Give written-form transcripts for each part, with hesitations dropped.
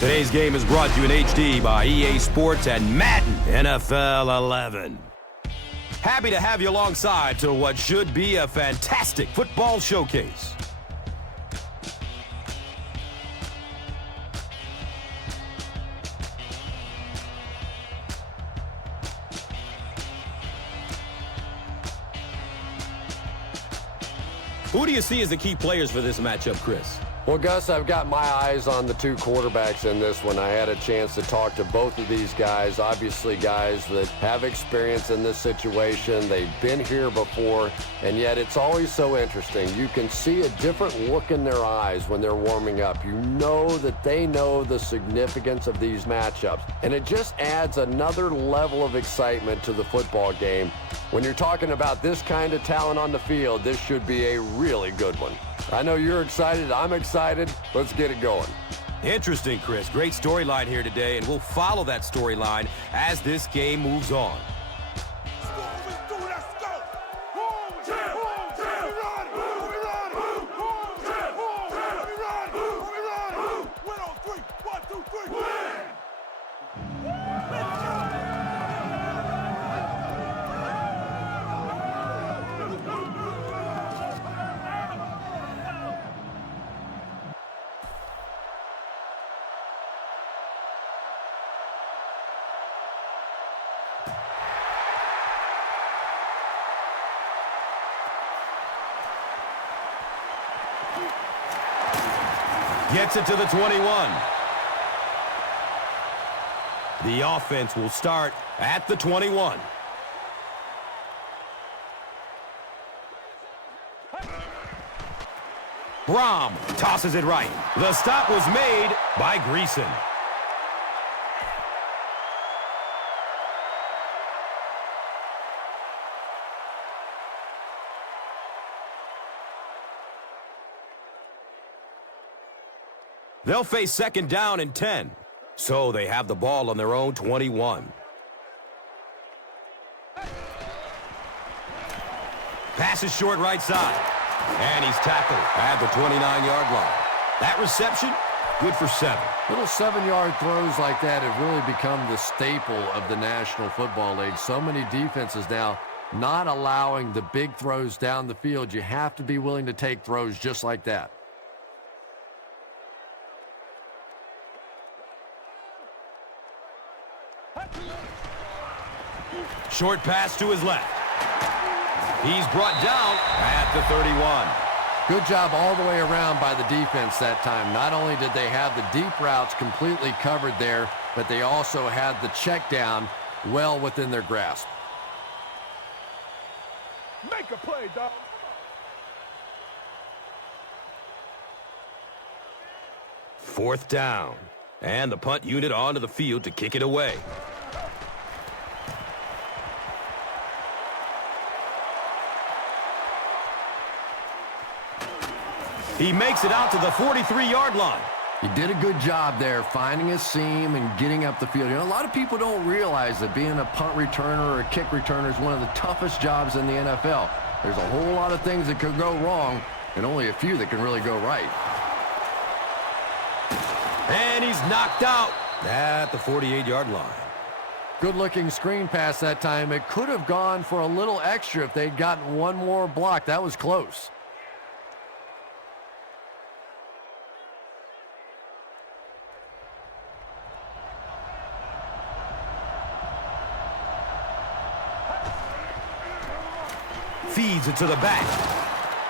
Today's game is brought to you in HD by EA Sports and Madden NFL 11. Happy to have you alongside to what should be a fantastic football showcase. Who do you see as the key players for this matchup, Chris? Well, Gus, I've got my eyes on the two quarterbacks in this one. I had a chance to talk to both of these guys, obviously guys that have experience in this situation. They've been here before, and yet it's always so interesting. You can see a different look in their eyes when they're warming up. You know that they know the significance of these matchups, and it just adds another level of excitement to the football game. When you're talking about this kind of talent on the field, this should be a really good one. I know you're excited. I'm excited. Let's get it going. Interesting, Chris. Great storyline here today, and we'll follow that storyline as this game moves on. Gets it to the 21. The offense will start at the 21. Brom tosses it right. The stop was made by Greason. They'll face second down and 10. So they have the ball on their own 21. Pass is short right side. And he's tackled at the 29-yard line. That reception, good for 7. Little 7-yard throws like that have really become the staple of the National Football League. So many defenses now not allowing the big throws down the field. You have to be willing to take throws just like that. Short pass to his left. He's brought down at the 31. Good job all the way around by the defense that time. Not only did they have the deep routes completely covered there, but they also had the check down well within their grasp. Make a play, dog. Fourth down. And the punt unit onto the field to kick it away. He makes it out to the 43-yard line. He did a good job there, finding a seam and getting up the field. You know, a lot of people don't realize that being a punt returner or a kick returner is one of the toughest jobs in the NFL. There's a whole lot of things that could go wrong, and only a few that can really go right. And he's knocked out at the 48-yard line. Good-looking screen pass that time. It could have gone for a little extra if they'd gotten one more block. That was close. Feeds it to the back.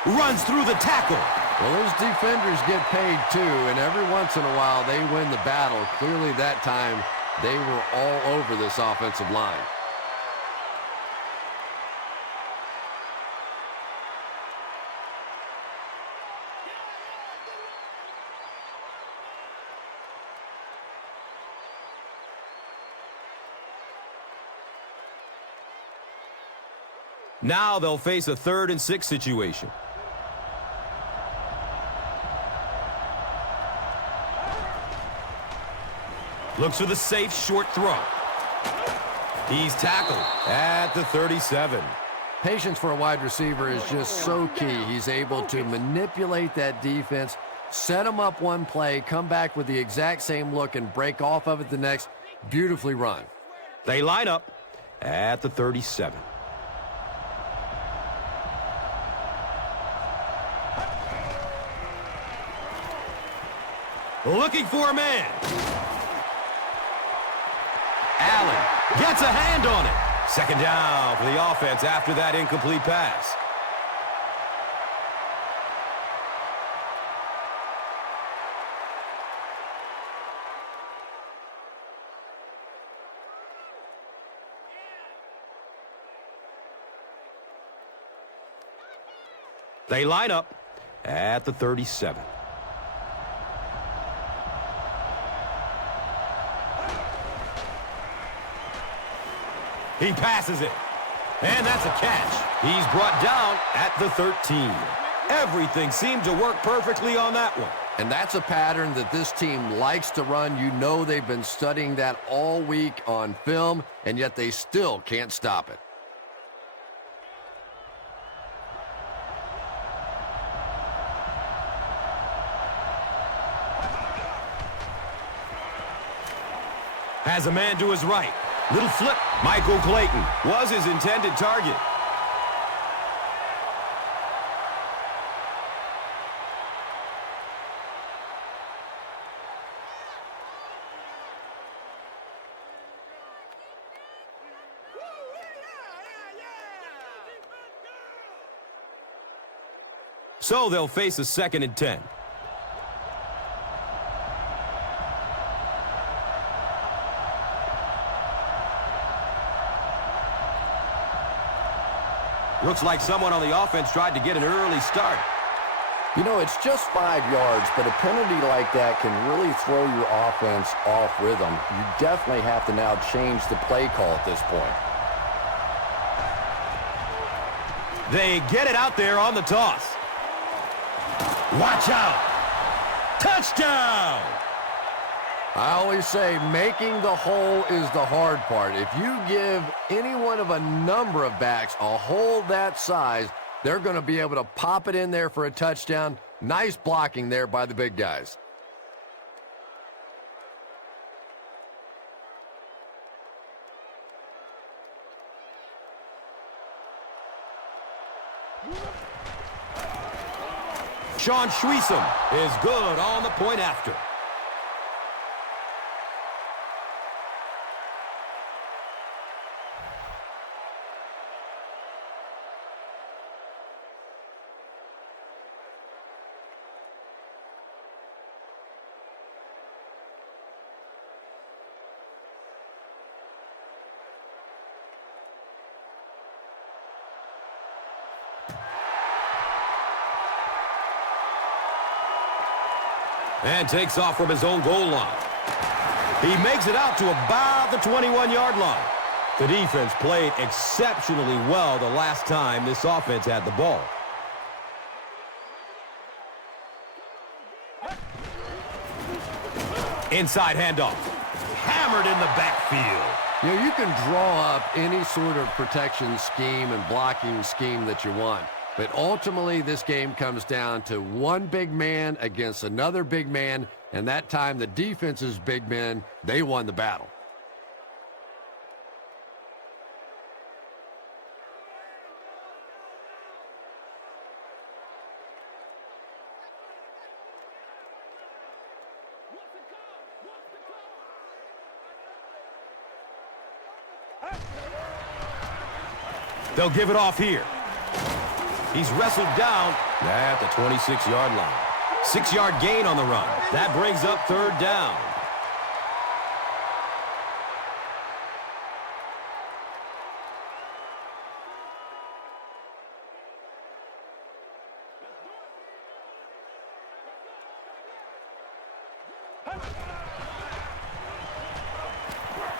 Runs through the tackle. Well, those defenders get paid too, and every once in a while they win the battle. Clearly that time they were all over this offensive line. Now they'll face a 3rd and 6 situation. Looks for the safe short throw. He's tackled at the 37. Patience for a wide receiver is just so key. He's able to manipulate that defense, Set them up one play, come back with the exact same look, and break off of it the next. Beautifully run. They line up at the 37. Looking for a man. Allen gets a hand on it. Second down for the offense after that incomplete pass. They line up at the 37. He passes it. And that's a catch. He's brought down at the 13. Everything seemed to work perfectly on that one. And that's a pattern that this team likes to run. You know they've been studying that all week on film, and yet they still can't stop it. Has a man to his right. Little flip. Michael Clayton was his intended target. So they'll face a 2nd and 10. Looks like someone on the offense tried to get an early start. You know, it's just 5 yards, but a penalty like that can really throw your offense off rhythm. You definitely have to now change the play call at this point. They get it out there on the toss. Watch out. Touchdown! I always say making the hole is the hard part. If you give any one of a number of backs a hole that size, they're going to be able to pop it in there for a touchdown. Nice blocking there by the big guys. Sean Schweesum is good on the point after. And takes off from his own goal line. He makes it out to about the 21-yard line. The defense played exceptionally well the last time this offense had the ball. Inside handoff. Hammered in the backfield. You know, you can draw up any sort of protection scheme and blocking scheme that you want. But ultimately, this game comes down to one big man against another big man, and that time the defense's big men, they won the battle. They'll give it off here. He's wrestled down at the 26-yard line. 6-yard gain on the run. That brings up 3rd down.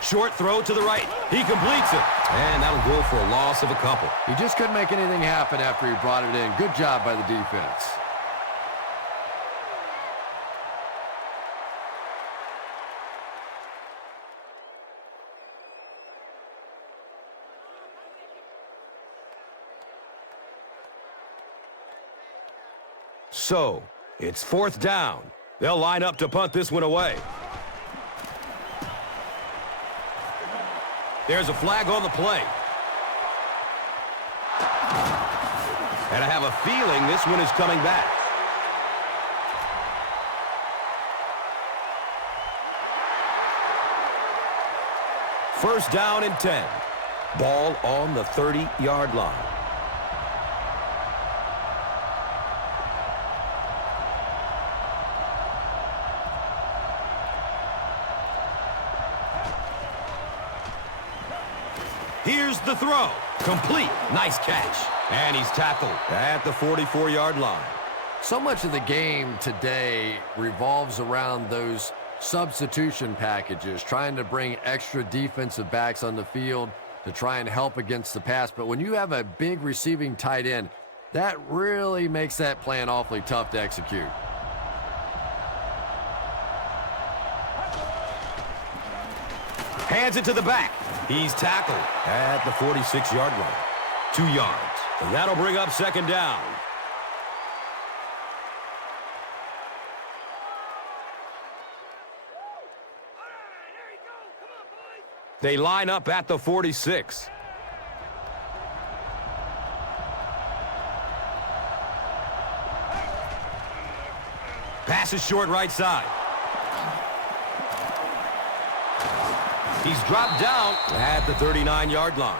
Short throw to the right. He completes it. And that'll go for a loss of a couple. He just couldn't make anything happen after he brought it in. Good job by the defense. So, It's 4th down. They'll line up to punt this one away. There's a flag on the play. And I have a feeling this one is coming back. First down and 10. Ball on the 30-yard line. Here's the throw. Complete. Nice catch. And he's tackled at the 44-yard line. So much of the game today revolves around those substitution packages, trying to bring extra defensive backs on the field to try and help against the pass. But when you have a big receiving tight end, that really makes that plan awfully tough to execute. Hands it to the back. He's tackled at the 46-yard line. 2 yards. And that'll bring up 2nd down. They line up at the 46. Pass is short right side. He's dropped down at the 39-yard line.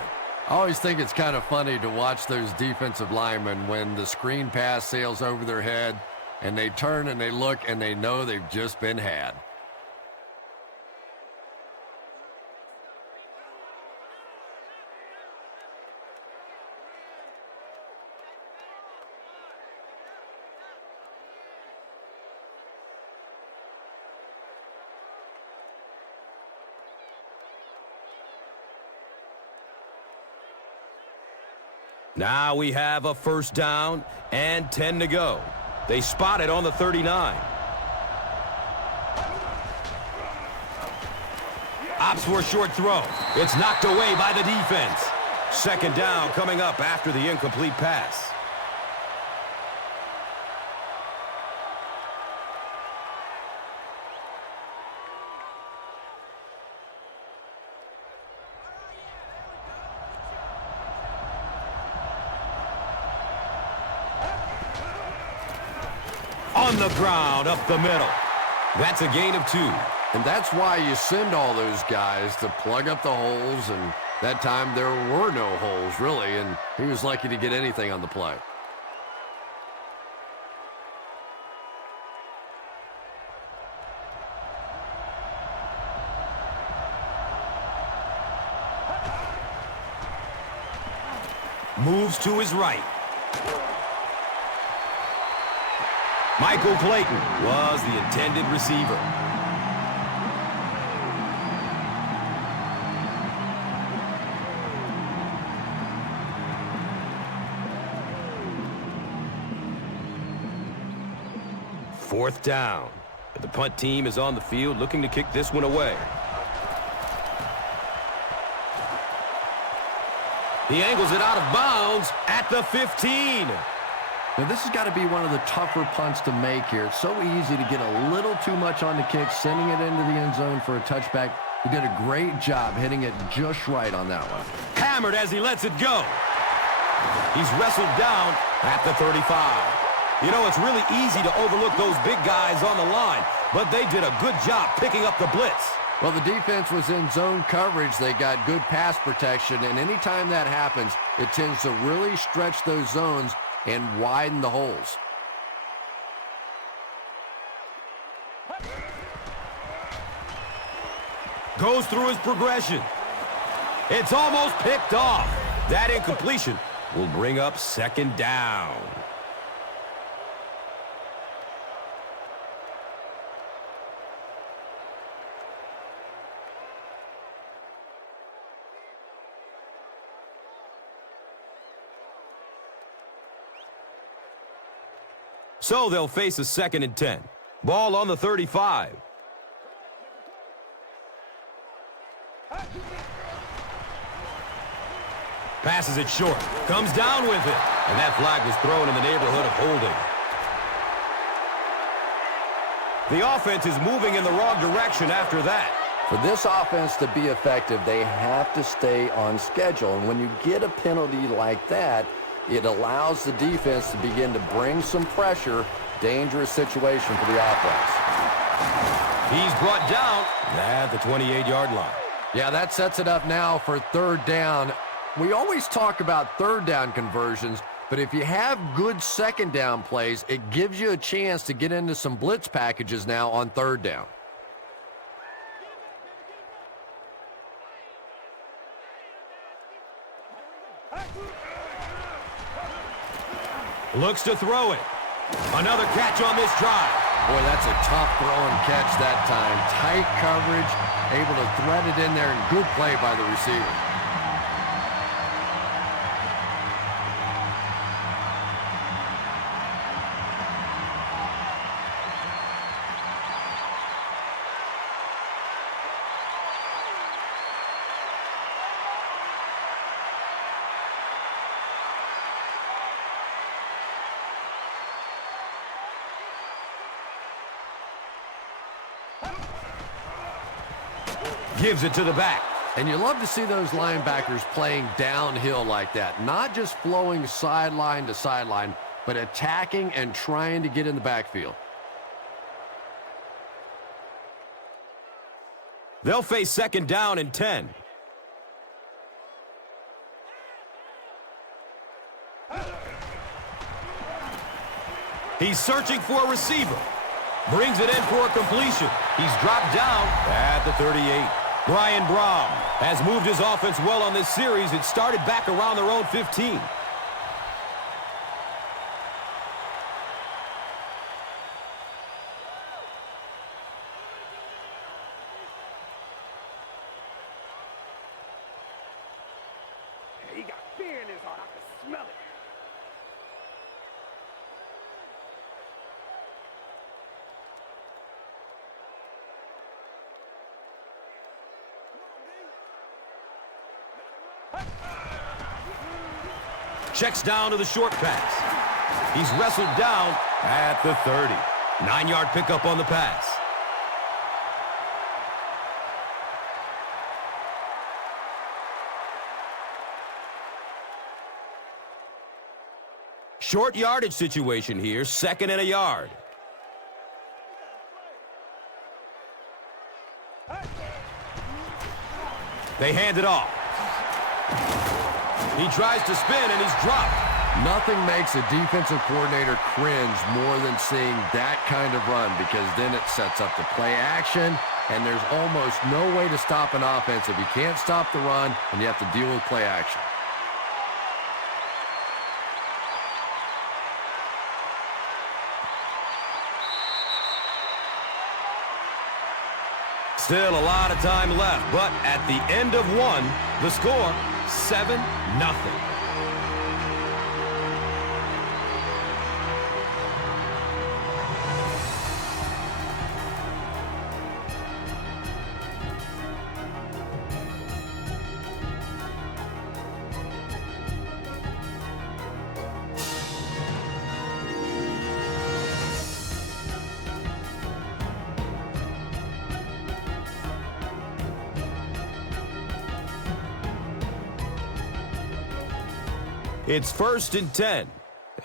I always think it's kind of funny to watch those defensive linemen when the screen pass sails over their head and they turn and they look and they know they've just been had. Now we have a first down and 10 to go. They spot it on the 39. Opts for a short throw. It's knocked away by the defense. 2nd down coming up after the incomplete pass. On the ground, up the middle. That's a gain of 2. And that's why you send all those guys to plug up the holes, and that time there were no holes, really, and he was lucky to get anything on the play. Moves to his right. Michael Clayton was the intended receiver. Fourth down. The punt team is on the field looking to kick this one away. He angles it out of bounds at the 15. Now, this has got to be one of the tougher punts to make here. It's so easy to get a little too much on the kick, sending it into the end zone for a touchback. He did a great job hitting it just right on that one. Hammered as he lets it go. He's wrestled down at the 35. You know, it's really easy to overlook those big guys on the line, but they did a good job picking up the blitz. Well, the defense was in zone coverage. They got good pass protection, and anytime that happens, it tends to really stretch those zones and widen the holes. Goes through his progression. It's almost picked off. That incompletion will bring up 2nd down. So they'll face a 2nd and 10. Ball on the 35. Passes it short. Comes down with it. And that flag was thrown in the neighborhood of holding. The offense is moving in the wrong direction after that. For this offense to be effective, they have to stay on schedule. And when you get a penalty like that, it allows the defense to begin to bring some pressure. Dangerous situation for the offense. He's brought down at the 28-yard line. Yeah, that sets it up now for third down. We always talk about third down conversions, but if you have good second down plays, it gives you a chance to get into some blitz packages now on third down. Looks to throw it. Another catch on this drive. Boy, that's a tough throw and catch that time. Tight coverage, able to thread it in there, and good play by the receiver. Gives it to the back. And you love to see those linebackers playing downhill like that. Not just flowing sideline to sideline, but attacking and trying to get in the backfield. They'll face second down and 10. He's searching for a receiver. Brings it in for a completion. He's dropped down at the 38. Brian Brown has moved his offense well on this series. It started back around their own 15. He got fear in his heart. I can smell it. Checks down to the short pass. He's wrestled down at the 30. 9-yard pickup on the pass. Short yardage situation here, second and a yard. They hand it off. He tries to spin, and he's dropped. Nothing makes a defensive coordinator cringe more than seeing that kind of run, because then it sets up the play action, and there's almost no way to stop an offense if you can't stop the run and you have to deal with play action. Still a lot of time left, but at the end of one, the score, 7-0. It's first and 10,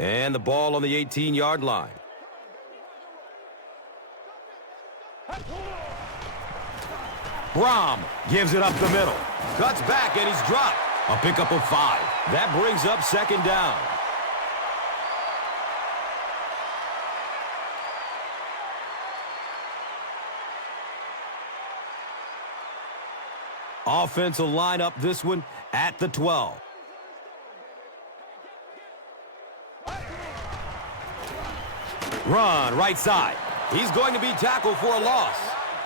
and the ball on the 18-yard line. Brom gives it up the middle. Cuts back, and he's dropped. A pickup of 5. That brings up second down. Offense will line up this one at the 12. Run, right side. He's going to be tackled for a loss.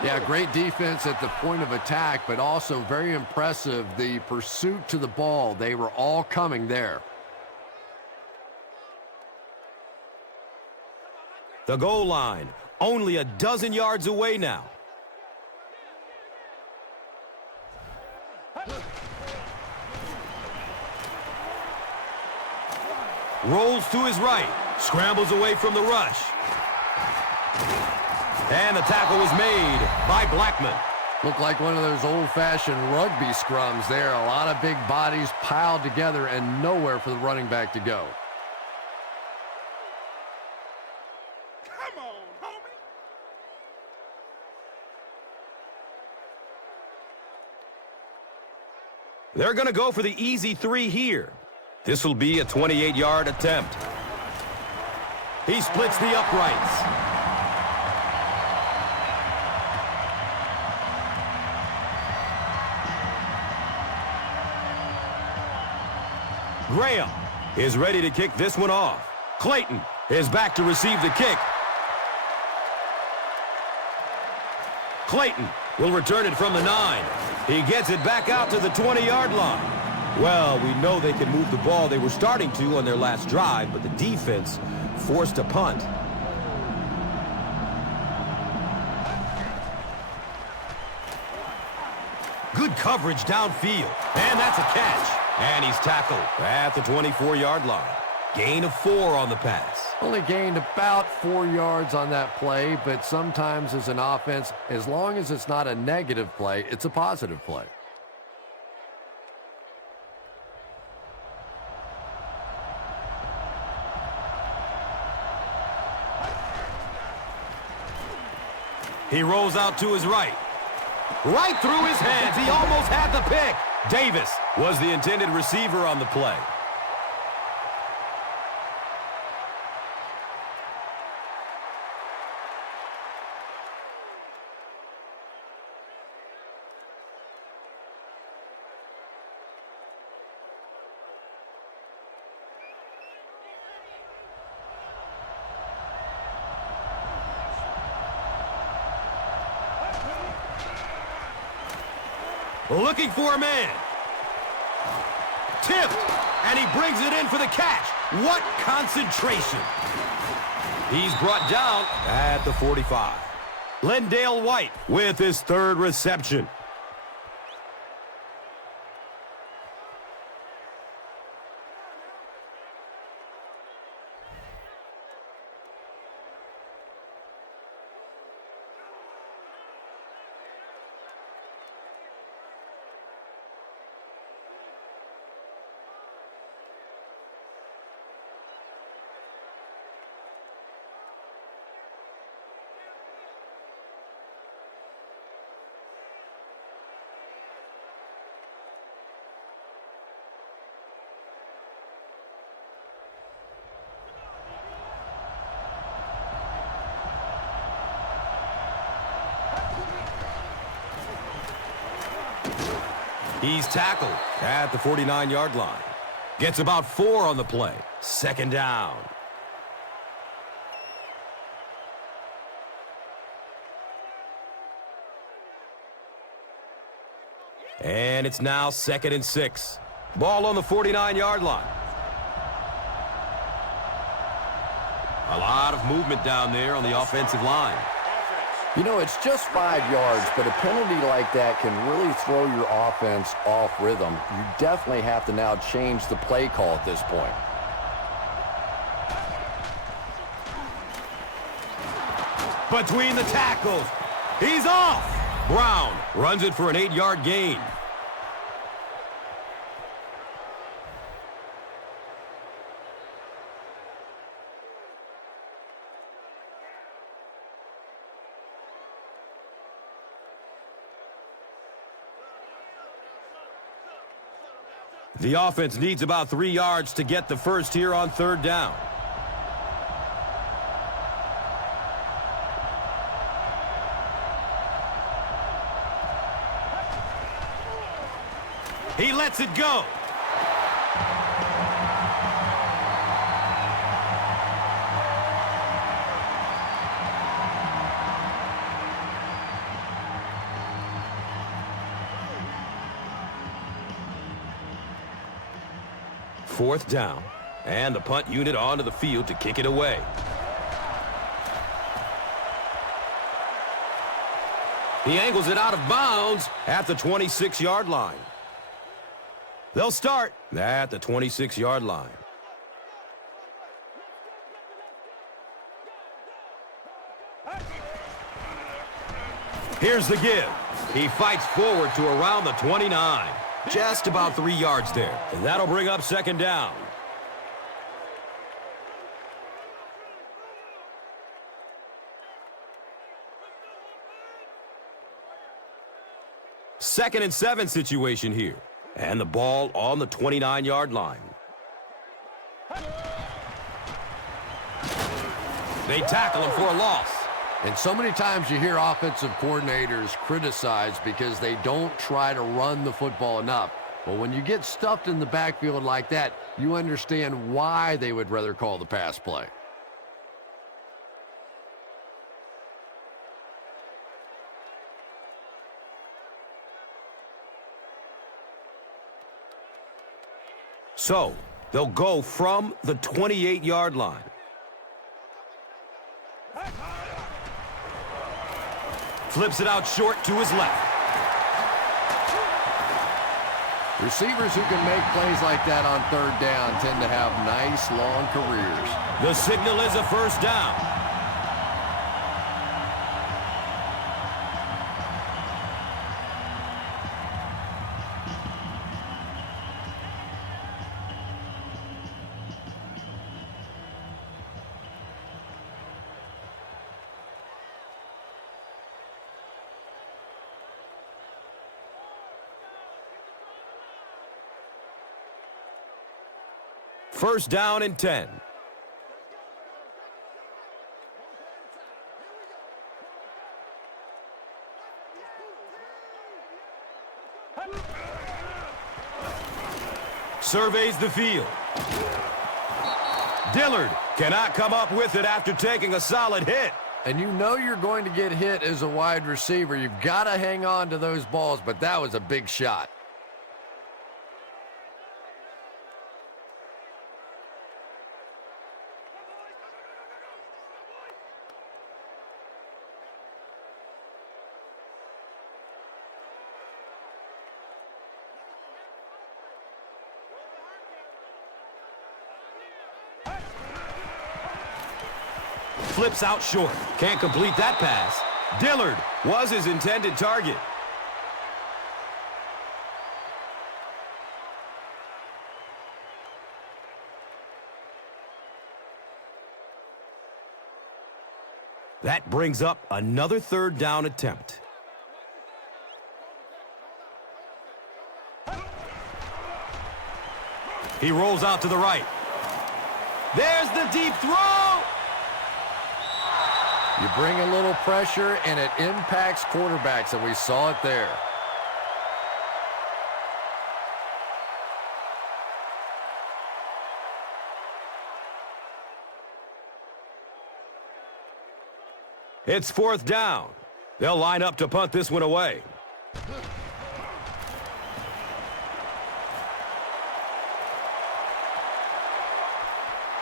Yeah, great defense at the point of attack, but also very impressive, the pursuit to the ball. They were all coming there. The goal line, only a dozen yards away now. Rolls to his right. Scrambles away from the rush. And the tackle was made by Blackman. Looked like one of those old-fashioned rugby scrums there. A lot of big bodies piled together and nowhere for the running back to go. Come on, homie. They're going to go for the easy 3 here. This will be a 28-yard attempt. He splits the uprights. Graham is ready to kick this one off. Clayton is back to receive the kick. Clayton will return it from the 9. He gets it back out to the 20-yard line. Well, we know they can move the ball. They were starting to on their last drive, but the defense forced a punt. Good coverage downfield, and that's a catch. And he's tackled at the 24-yard line. Gain of 4 on the pass. Only gained about 4 yards on that play, but sometimes as an offense, as long as it's not a negative play, it's a positive play. He rolls out to his right. Right through his hands. He almost had the pick. Davis was the intended receiver on the play. Looking for a man. Tipped, and he brings it in for the catch. What concentration. He's brought down at the 45. Lendale White with his 3rd reception. He's tackled at the 49-yard line. Gets about 4 on the play. 2nd down. And it's now 2nd and 6. Ball on the 49-yard line. A lot of movement down there on the offensive line. You know, it's just 5 yards, but a penalty like that can really throw your offense off rhythm. You definitely have to now change the play call at this point. Between the tackles. He's off. Brown runs it for an 8-yard gain. The offense needs about 3 yards to get the first here on 3rd down. He lets it go. Fourth down, and the punt unit onto the field to kick it away. He angles it out of bounds at the 26-yard line. They'll start at the 26-yard line. Here's the give. He fights forward to around the 29. Just about 3 yards there. And that'll bring up second down. Second and 7 situation here. And the ball on the 29-yard line. They tackle him for a loss. And so many times you hear offensive coordinators criticized because they don't try to run the football enough. But when you get stuffed in the backfield like that, you understand why they would rather call the pass play. So, they'll go from the 28-yard line. Flips it out short to his left. Receivers who can make plays like that on third down tend to have nice, long careers. The signal is a first down. First down and 10. Surveys the field. Dillard cannot come up with it after taking a solid hit. And you know you're going to get hit as a wide receiver. You've got to hang on to those balls, but that was a big shot. Flips out short. Can't complete that pass. Dillard was his intended target. That brings up another third down attempt. He rolls out to the right. There's the deep throw. You bring a little pressure, and it impacts quarterbacks, and we saw it there. It's fourth down. They'll line up to punt this one away.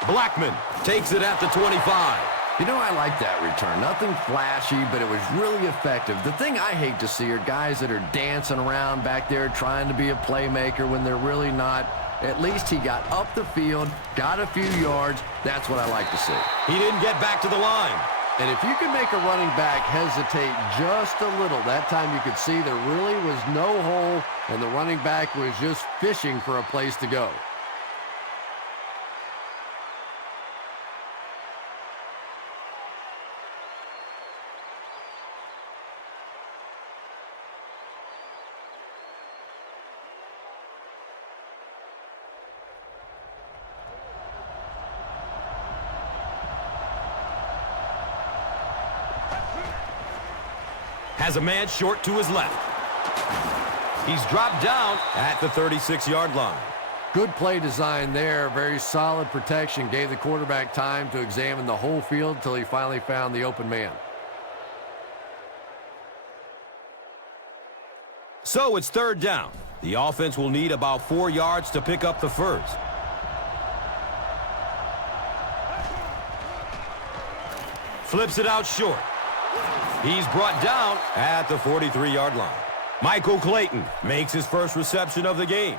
Blackman takes it at the 25. You know, I like that return. Nothing flashy, but it was really effective. The thing I hate to see are guys that are dancing around back there trying to be a playmaker when they're really not. At least he got up the field, got a few yards. That's what I like to see. He didn't get back to the line. And if you can make a running back hesitate just a little, that time you could see there really was no hole, and the running back was just fishing for a place to go. Has a man short to his left. He's dropped down at the 36-yard line. Good play design there. Very solid protection. Gave the quarterback time to examine the whole field until he finally found the open man. So it's third down. The offense will need about 4 yards to pick up the first. Flips it out short. He's brought down at the 43-yard line. Michael Clayton makes his first reception of the game.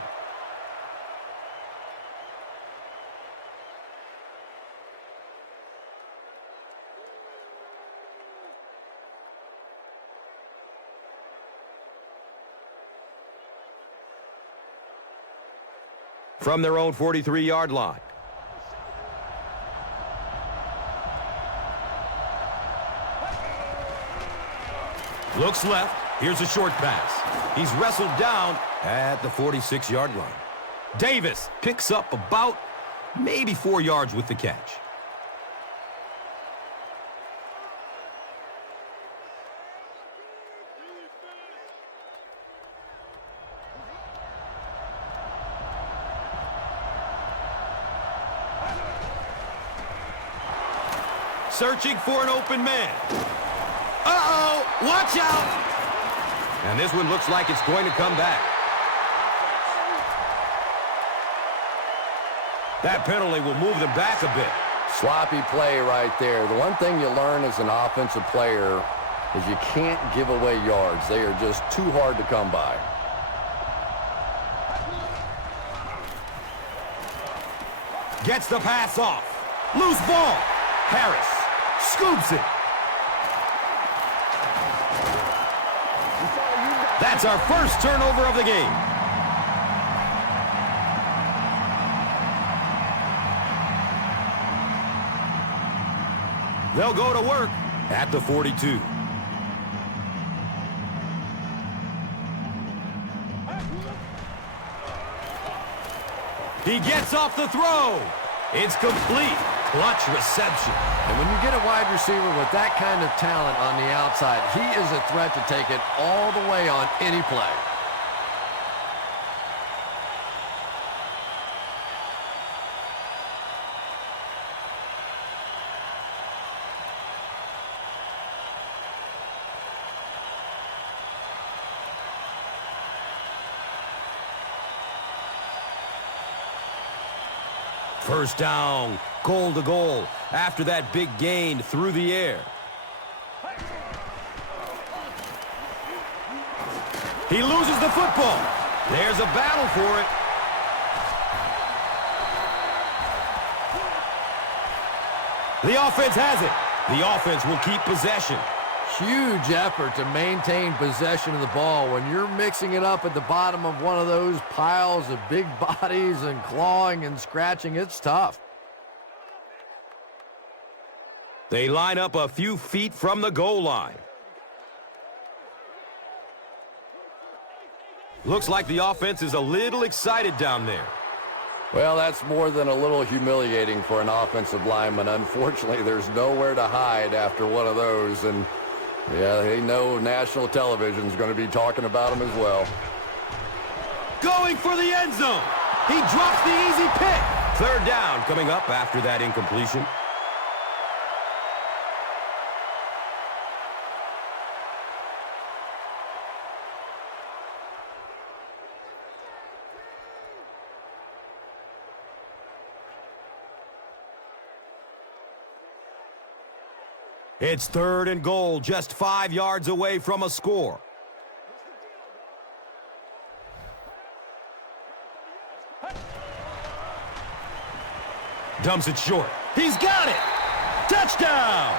from their own 43-yard line. Looks left. Here's a short pass. He's wrestled down at the 46-yard line. Davis picks up about maybe 4 yards with the catch. Searching for an open man. Uh-oh! Watch out! And this one looks like it's going to come back. That penalty will move them back a bit. Sloppy play right there. The one thing you learn as an offensive player is you can't give away yards. They are just too hard to come by. Gets the pass off. Loose ball. Harris scoops it. That's our first turnover of the game. They'll go to work at the 42. He gets off the throw. It's complete. Clutch reception. And when you get a wide receiver with that kind of talent on the outside, he is a threat to take it all the way on any play. First down, goal to goal, after that big gain through the air. He loses the football. There's a battle for it. The offense has it. The offense will keep possession. Huge effort to maintain possession of the ball. When you're mixing it up at the bottom of one of those piles of big bodies and clawing and scratching, it's tough. They line up a few feet from the goal line. Looks like the offense is a little excited down there. Well, that's more than a little humiliating for an offensive lineman. Unfortunately, there's nowhere to hide after one of those, and yeah, they know national television is going to be talking about him as well. Going for the end zone. He drops the easy pick. Third down coming up after that incompletion. It's third and goal, just 5 yards away from a score. Dumps it short. He's got it! Touchdown!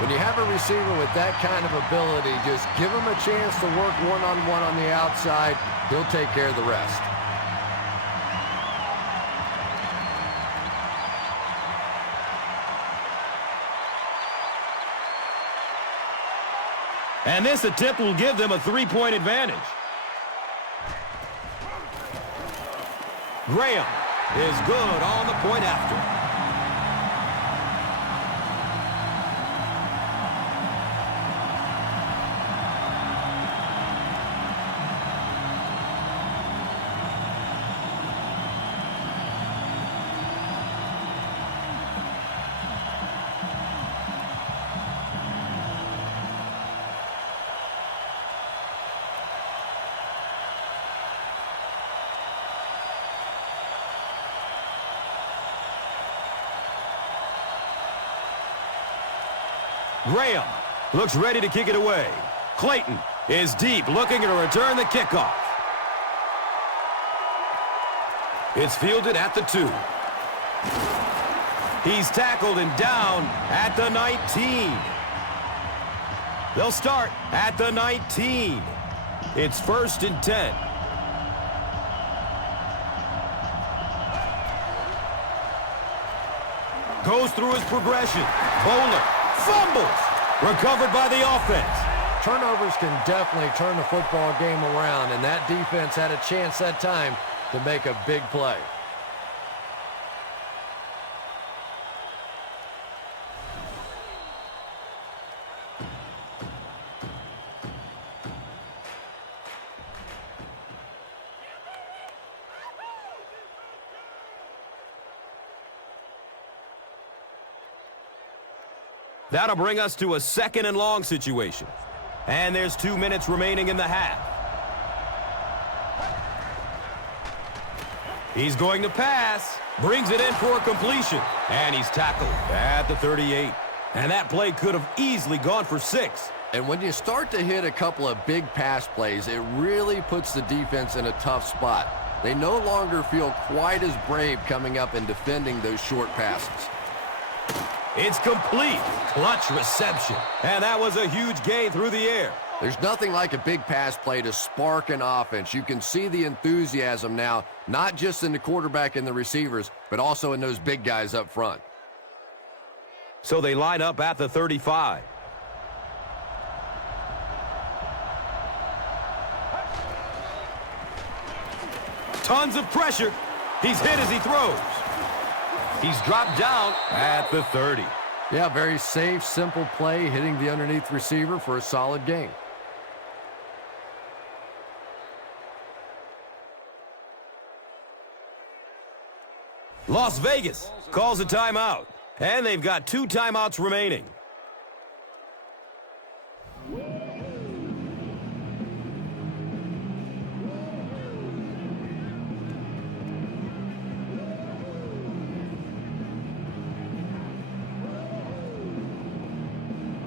When you have a receiver with that kind of ability, just give him a chance to work one-on-one on the outside. He'll take care of the rest. And this attempt will give them a 3-point advantage. Graham is good on the point after. Graham looks ready to kick it away. Clayton is deep, looking to return the kickoff. It's fielded at the 2. He's tackled and down at the 19. They'll start at the 19. It's 1st and 10. Goes through his progression. Boller fumbles. Recovered by the offense. Turnovers can definitely turn the football game around, and that defense had a chance that time to make a big play. That'll bring us to a 2nd and long situation. And there's 2 minutes remaining in the half. He's going to pass. Brings it in for a completion. And he's tackled at the 38. And that play could have easily gone for 6. And when you start to hit a couple of big pass plays, it really puts the defense in a tough spot. They no longer feel quite as brave coming up and defending those short passes. It's complete. Clutch reception. And that was a huge gain through the air. There's nothing like a big pass play to spark an offense. You can see the enthusiasm now, not just in the quarterback and the receivers, but also in those big guys up front. So they line up at the 35. Tons of pressure. He's hit as he throws. He's dropped down at the 30. Yeah, very safe, simple play, hitting the underneath receiver for a solid gain. Las Vegas calls a timeout. And they've got 2 timeouts remaining.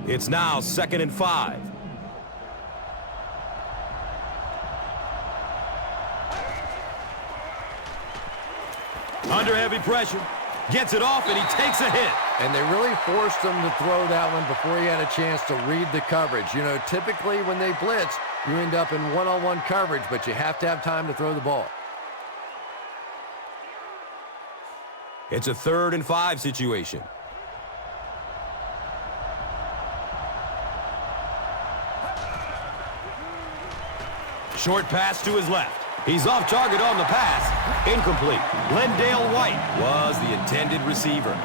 It's now 2nd and 5. Under heavy pressure. Gets it off, and he takes a hit. And they really forced him to throw that one before he had a chance to read the coverage. You know, typically when they blitz, you end up in one-on-one coverage, but you have to have time to throw the ball. It's a 3rd and 5 situation. Short pass to his left. He's off target on the pass. Incomplete. Lendale White was the intended receiver.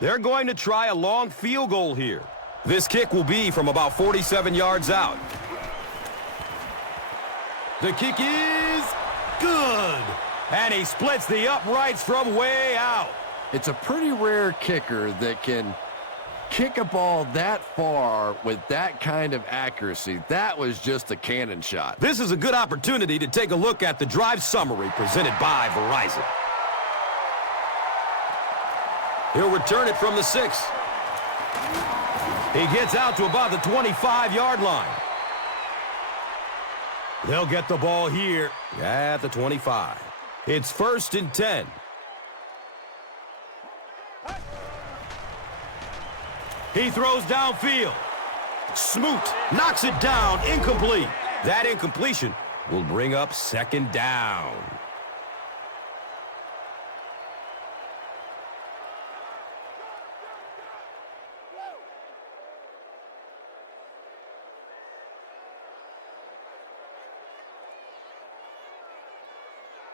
They're going to try a long field goal here. This kick will be from about 47 yards out. The kick is good. And he splits the uprights from way out. It's a pretty rare kicker that can kick a ball that far with that kind of accuracy. That was just a cannon shot. This is a good opportunity to take a look at the drive summary presented by Verizon. He'll return it from the 6. He gets out to about the 25-yard line. They'll get the ball here at the 25. It's 1st and 10. He throws downfield. Smoot knocks it down, incomplete. That incompletion will bring up 2nd down.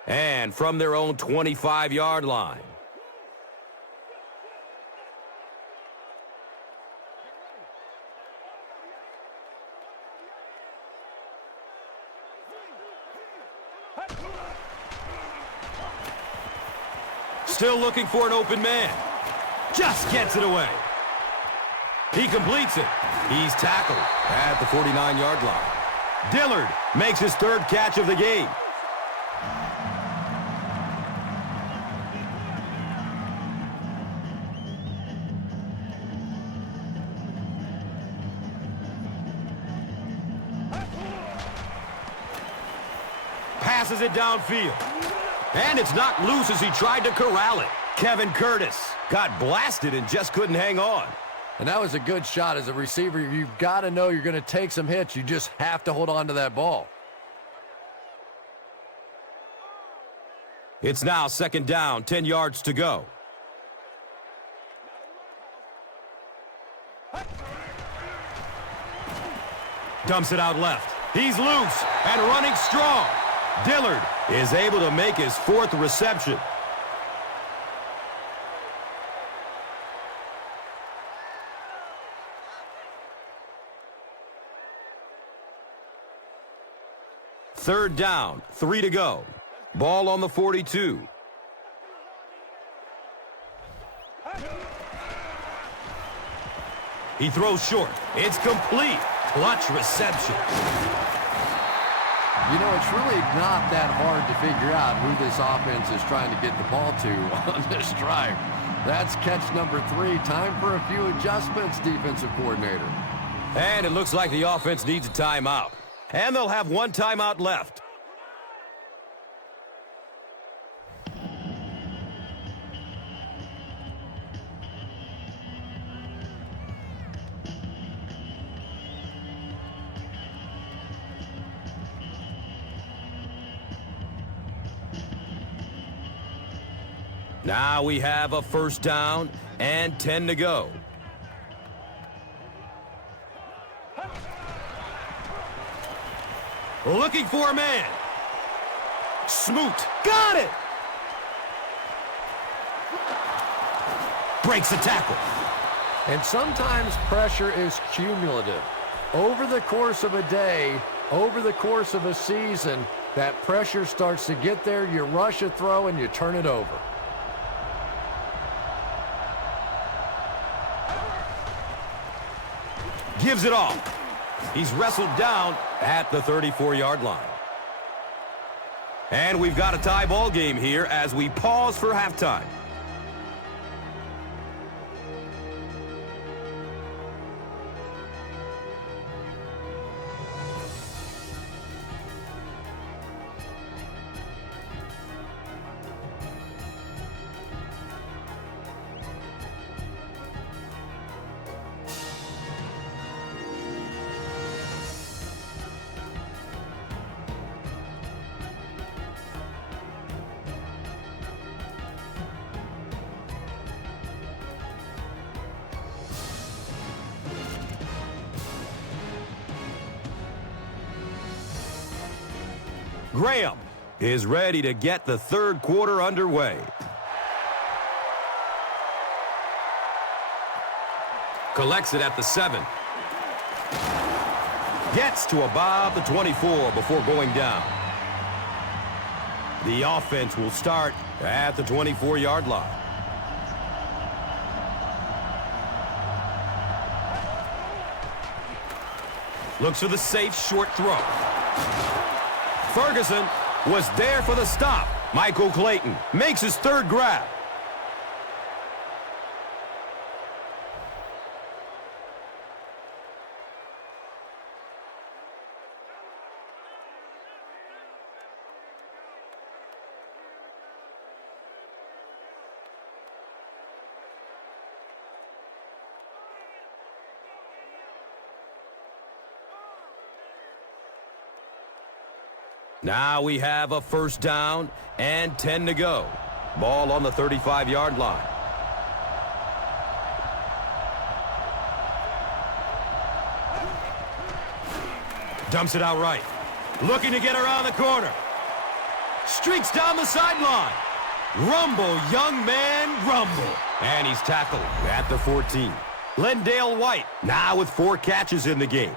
And from their own 25-yard line. Still looking for an open man. Just gets it away. He completes it. He's tackled at the 49-yard line. Dillard makes his 3rd catch of the game. passes it downfield. And it's knocked loose as he tried to corral it. Kevin Curtis got blasted and just couldn't hang on. And that was a good shot. As a receiver, you've got to know you're going to take some hits. You just have to hold on to that ball. It's now 2nd down, 10 yards to go. Dumps it out left. He's loose and running strong. Dillard is able to make his 4th reception. Third down, 3 to go. Ball on the 42. He throws short. It's complete. Clutch reception. You know, it's really not that hard to figure out who this offense is trying to get the ball to on this drive. That's catch number 3. Time for a few adjustments, defensive coordinator. And it looks like the offense needs a timeout. And they'll have 1 timeout left. Now we have a 1st down and 10 to go. Looking for a man. Smoot. Got it! Breaks the tackle. And sometimes pressure is cumulative. Over the course of a day, over the course of a season, that pressure starts to get there, you rush a throw, and you turn it over. Gives it off. He's wrestled down at the 34-yard line. And we've got a tie ball game here as we pause for halftime. Graham is ready to get the 3rd quarter underway. Collects it at the 7. Gets to about the 24 before going down. The offense will start at the 24-yard line. Looks for the safe short throw. Ferguson was there for the stop. Michael Clayton makes his 3rd grab. Now we have a 1st down and 10 to go. Ball on the 35-yard line. Dumps it out right. Looking to get around the corner. Streaks down the sideline. Rumble, young man, rumble. And he's tackled at the 14. Lendale White now with 4 catches in the game.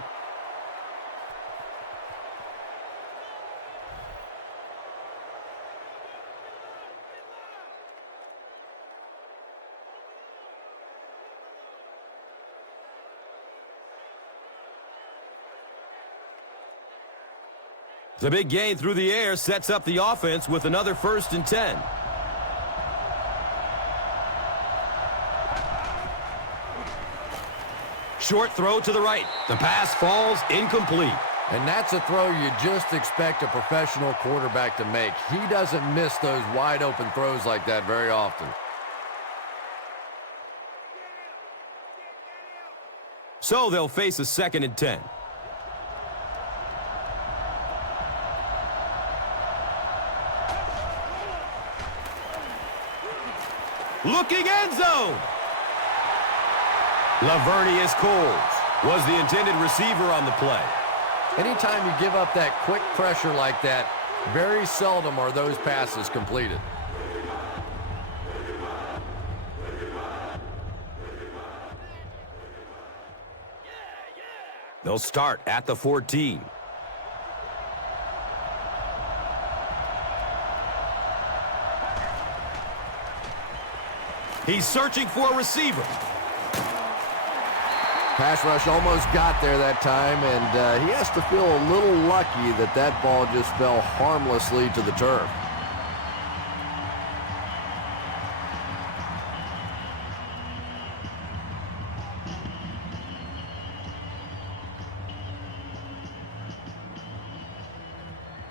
The big gain through the air sets up the offense with another 1st and 10. Short throw to the right. The pass falls incomplete. And that's a throw you just expect a professional quarterback to make. He doesn't miss those wide open throws like that very often. So they'll face a 2nd and 10. Looking end zone. Laveraneus was the intended receiver on the play. Anytime you give up that quick pressure like that, very seldom are those passes completed. They'll start at the 14. He's searching for a receiver. Pass rush almost got there that time, and he has to feel a little lucky that that ball just fell harmlessly to the turf.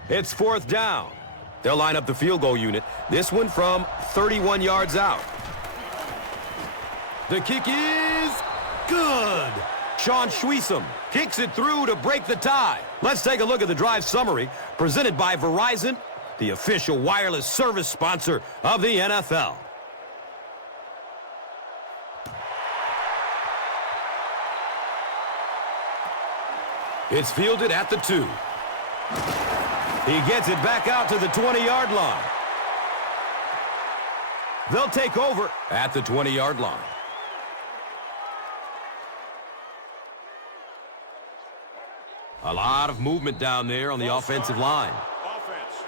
It's 4th down. They'll line up the field goal unit. This one from 31 yards out. The kick is good. Sean Schweesum kicks it through to break the tie. Let's take a look at the drive summary presented by Verizon, the official wireless service sponsor of the NFL. It's fielded at the 2. He gets it back out to the 20-yard line. They'll take over at the 20-yard line. A lot of movement down there on the offensive line.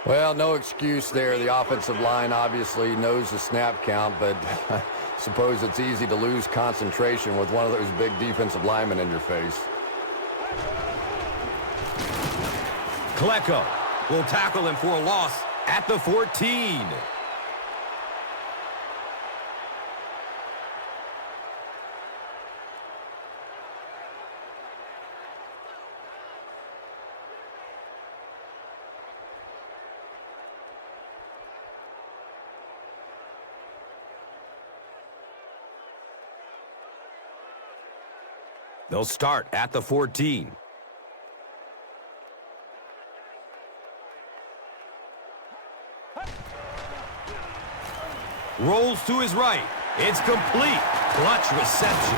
Well, no excuse there. The offensive line obviously knows the snap count, but I suppose it's easy to lose concentration with one of those big defensive linemen in your face. Klecko will tackle him for a loss at the 14. They'll start at the 14. Rolls to his right. It's complete. Clutch reception.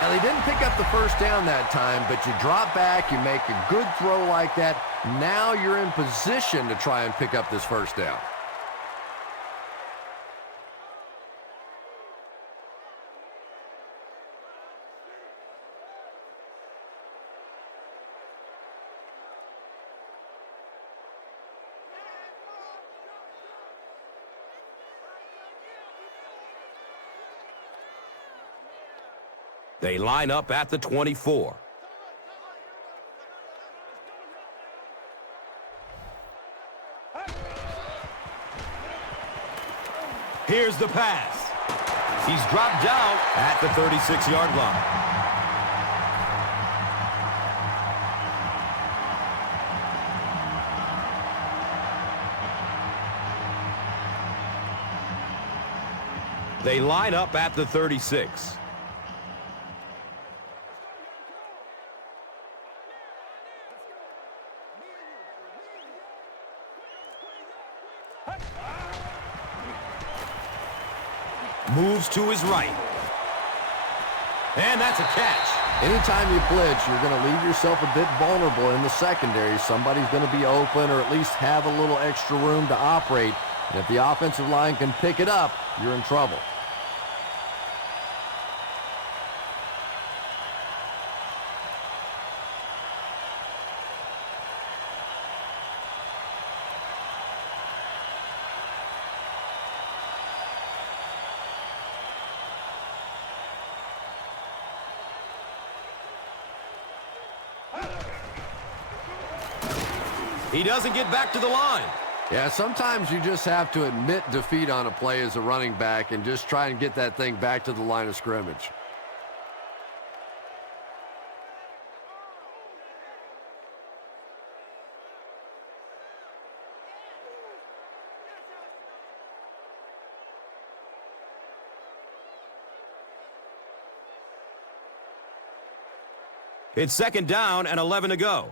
Now, they didn't pick up the first down that time, but you drop back, you make a good throw like that. Now you're in position to try and pick up this first down. They line up at the 24. Here's the pass. He's dropped down at the 36-yard line. They line up at the 36. Moves to his right. And that's a catch. Anytime you blitz, you're going to leave yourself a bit vulnerable in the secondary. Somebody's going to be open or at least have a little extra room to operate. And if the offensive line can pick it up, you're in trouble. He doesn't get back to the line. Yeah, sometimes you just have to admit defeat on a play as a running back and just try and get that thing back to the line of scrimmage. It's second down and 11 to go.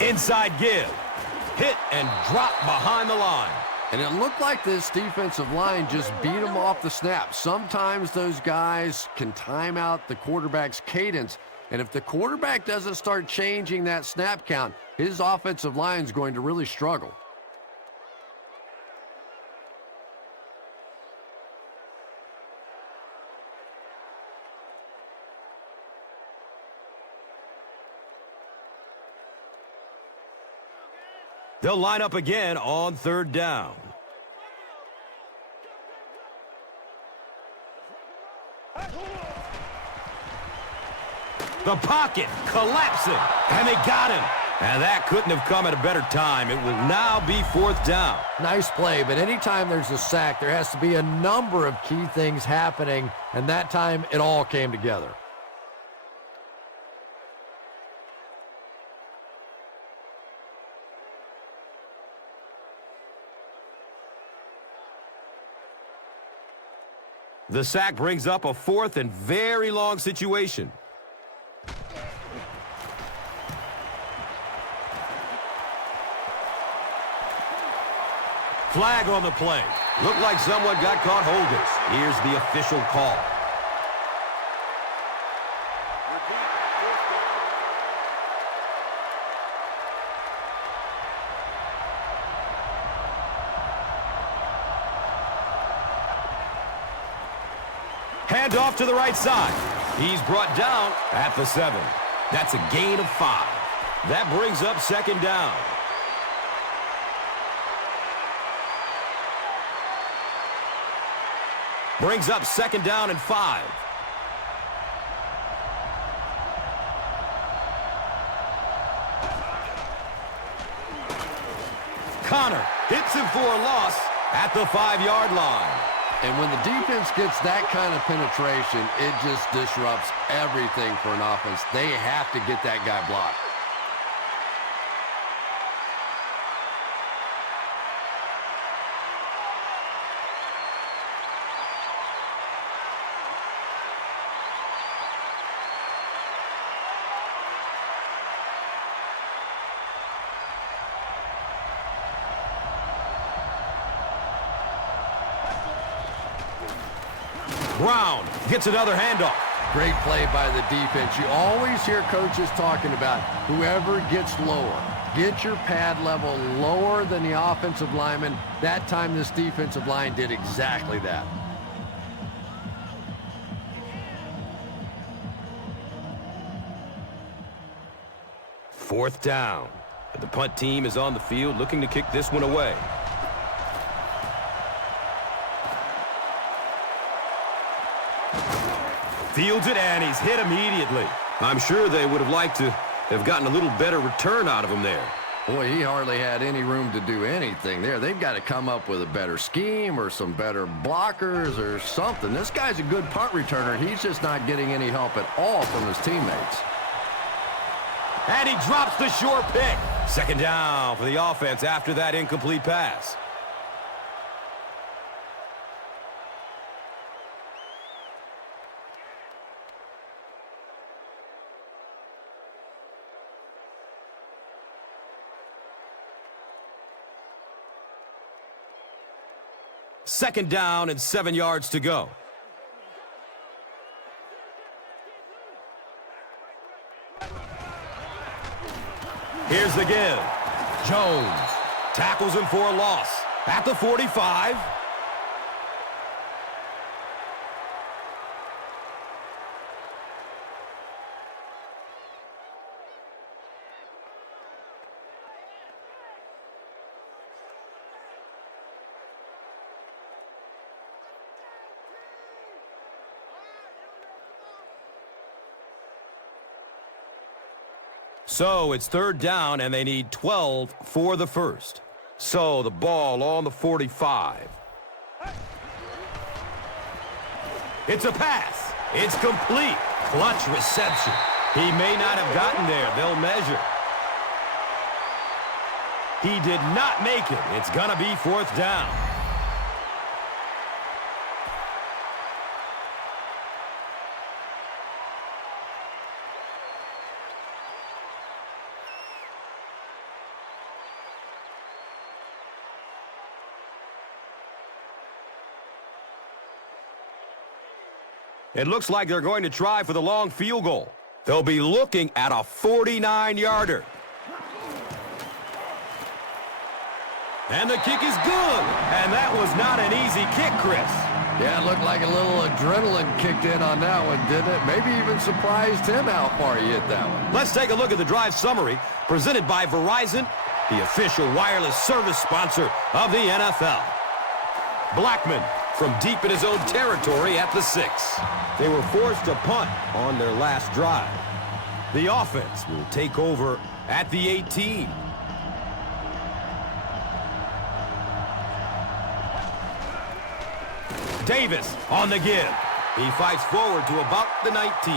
Inside give. Hit and drop behind the line. And it looked like this defensive line just beat him off the snap. Sometimes those guys can time out the quarterback's cadence, and if the quarterback doesn't start changing that snap count, his offensive line is going to really struggle. They'll line up again on third down. The pocket collapsing, and they got him. And that couldn't have come at a better time. It will now be fourth down. Nice play, but anytime there's a sack, there has to be a number of key things happening, and that time it all came together. The sack brings up a fourth and very long situation. Flag on the play. Looked like someone got caught holding. Here's the official call. Hand off to the right side. He's brought down at the 7. That's a gain of 5. That brings up second down. Brings up second down and 5. Connor hits him for a loss at the 5-yard line. And when the defense gets that kind of penetration, it just disrupts everything for an offense. They have to get that guy blocked. Brown gets another handoff. Great play by the defense. You always hear coaches talking about whoever gets lower. Get your pad level lower than the offensive lineman. That time this defensive line did exactly that. Fourth down. The punt team is on the field looking to kick this one away. Fields it, and he's hit immediately. I'm sure they would have liked to have gotten a little better return out of him there. Boy, he hardly had any room to do anything there. They've got to come up with a better scheme or some better blockers or something. This guy's a good punt returner. He's just not getting any help at all from his teammates. And he drops the short pick. Second down for the offense after that incomplete pass. Second down and 7 yards to go. Here's the give. Jones tackles him for a loss at the 45. So it's third down, and they need 12 for the first. So the ball on the 45. It's a pass. It's complete. Clutch reception. He may not have gotten there. They'll measure. He did not make it. It's going to be fourth down. It looks like they're going to try for the long field goal. They'll be looking at a 49-yarder. And the kick is good. And that was not an easy kick, Chris. Yeah, it looked like a little adrenaline kicked in on that one, didn't it? Maybe even surprised him how far he hit that one. Let's take a look at the drive summary presented by Verizon, the official wireless service sponsor of the NFL. Blackman from deep in his own territory at the 6. They were forced to punt on their last drive. The offense will take over at the 18. Davis on the give. He fights forward to about the 19.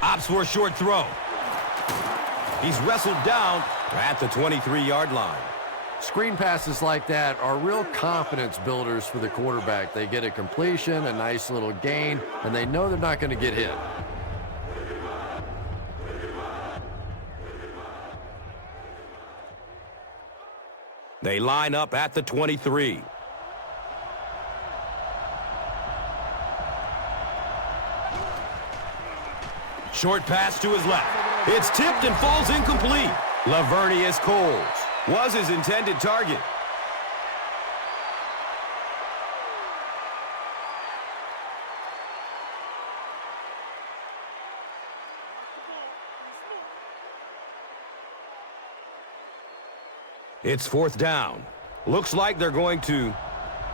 Opts for a short throw. He's wrestled down at the 23-yard line. Screen passes like that are real confidence builders for the quarterback. They get a completion, a nice little gain, and they know they're not going to get hit. They line up at the 23. Short pass to his left. It's tipped and falls incomplete. Laveraneus was his intended target. It's 4th down. Looks like they're going to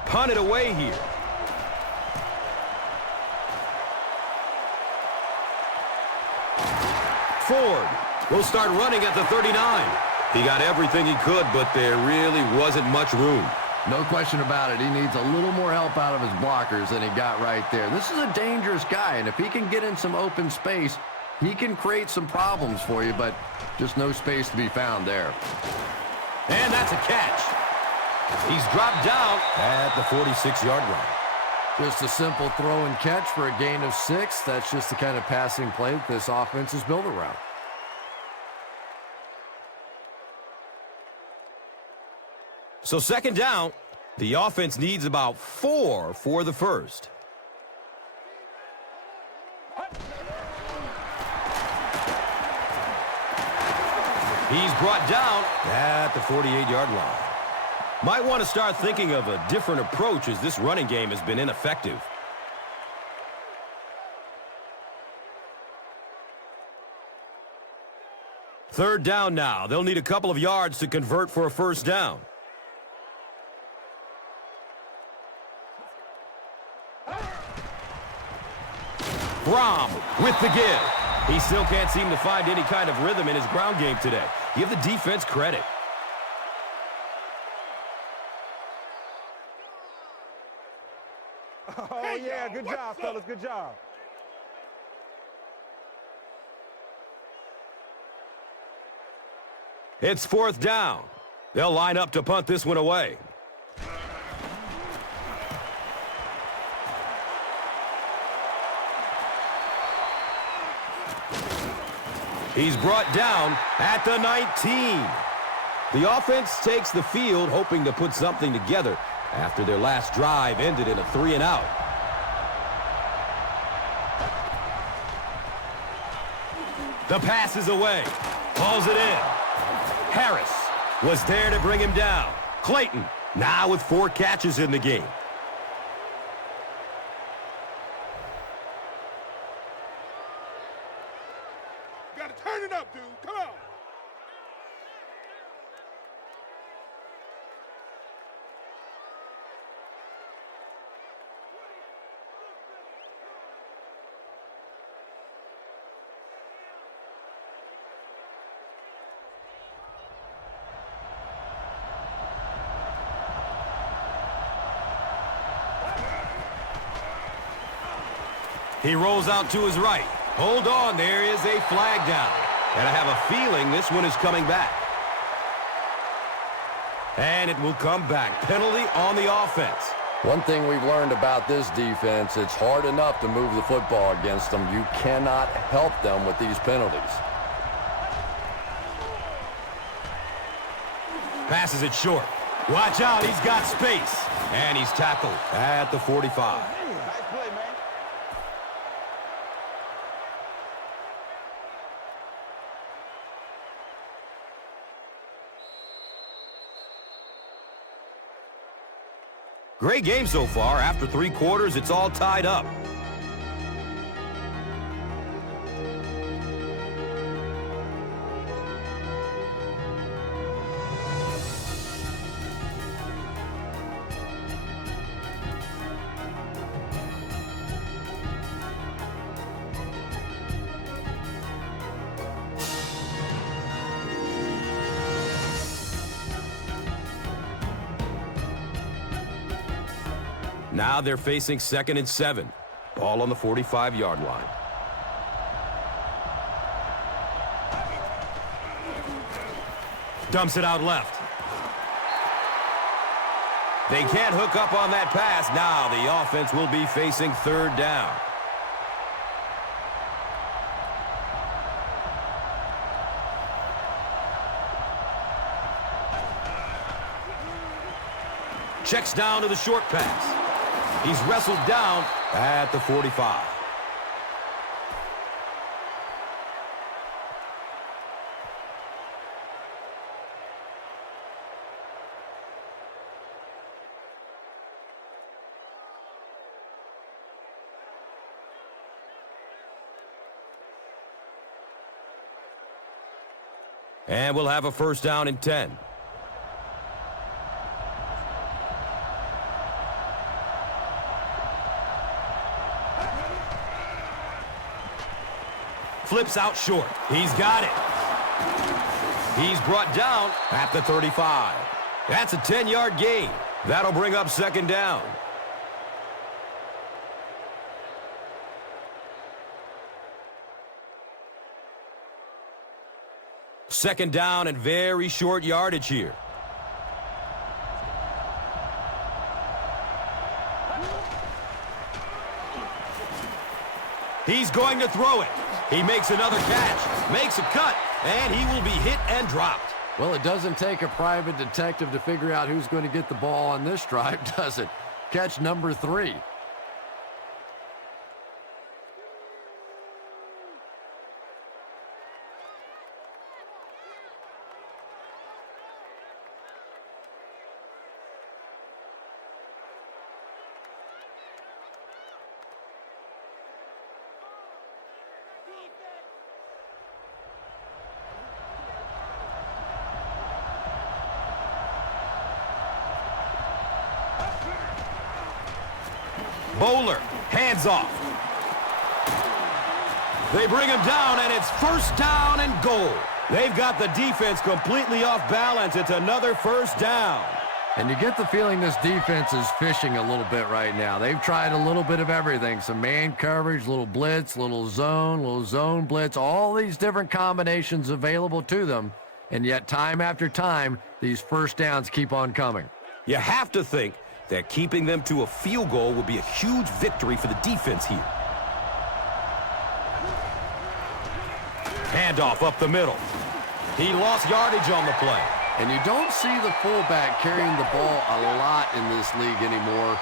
punt it away here. Ford will start running at the 39. He got everything he could, but there really wasn't much room. No question about it. He needs a little more help out of his blockers than he got right there. This is a dangerous guy, and if he can get in some open space, he can create some problems for you, but just no space to be found there. And that's a catch. He's dropped down at the 46-yard line. Just a simple throw and catch for a gain of 6. That's just the kind of passing play that this offense is built around. So 2nd down, the offense needs about 4 for the first. He's brought down at the 48-yard line. Might want to start thinking of a different approach as this running game has been ineffective. Third down now. They'll need a couple of yards to convert for a first down. Brom with the give. He still can't seem to find any kind of rhythm in his ground game today. Give the defense credit. Oh, yeah, good job, fellas, good job. It's 4th down. They'll line up to punt this one away. He's brought down at the 19. The offense takes the field, hoping to put something together after their last drive ended in a 3-and-out. The pass is away. Hauls it in. Harris was there to bring him down. Clayton now with 4 catches in the game. Got to turn it up, dude. Come on. He rolls out to his right. Hold on, there is a flag down. And I have a feeling this one is coming back. And it will come back. Penalty on the offense. One thing we've learned about this defense, it's hard enough to move the football against them. You cannot help them with these penalties. Passes it short. Watch out, he's got space. And he's tackled at the 45. Great game so far. After 3 quarters, it's all tied up. Now they're facing 2nd and 7. Ball on the 45-yard line. Dumps it out left. They can't hook up on that pass. Now the offense will be facing 3rd down. Checks down to the short pass. He's wrestled down at the 45. And we'll have a 1st down and 10. Flips out short. He's got it. He's brought down at the 35. That's a 10-yard gain. That'll bring up 2nd down. Second down and very short yardage here. He's going to throw it. He makes another catch, makes a cut, and he will be hit and dropped. Well, it doesn't take a private detective to figure out who's going to get the ball on this drive, does it? Catch number 3. Boller, hands off. They bring him down, and it's 1st down and goal. They've got the defense completely off balance. It's another 1st down. And you get the feeling this defense is fishing a little bit right now. They've tried a little bit of everything. Some man coverage, little zone blitz, all these different combinations available to them. And yet time after time, these 1st downs keep on coming. You have to think that keeping them to a field goal will be a huge victory for the defense here. Handoff up the middle. He lost yardage on the play. And you don't see the fullback carrying the ball a lot in this league anymore.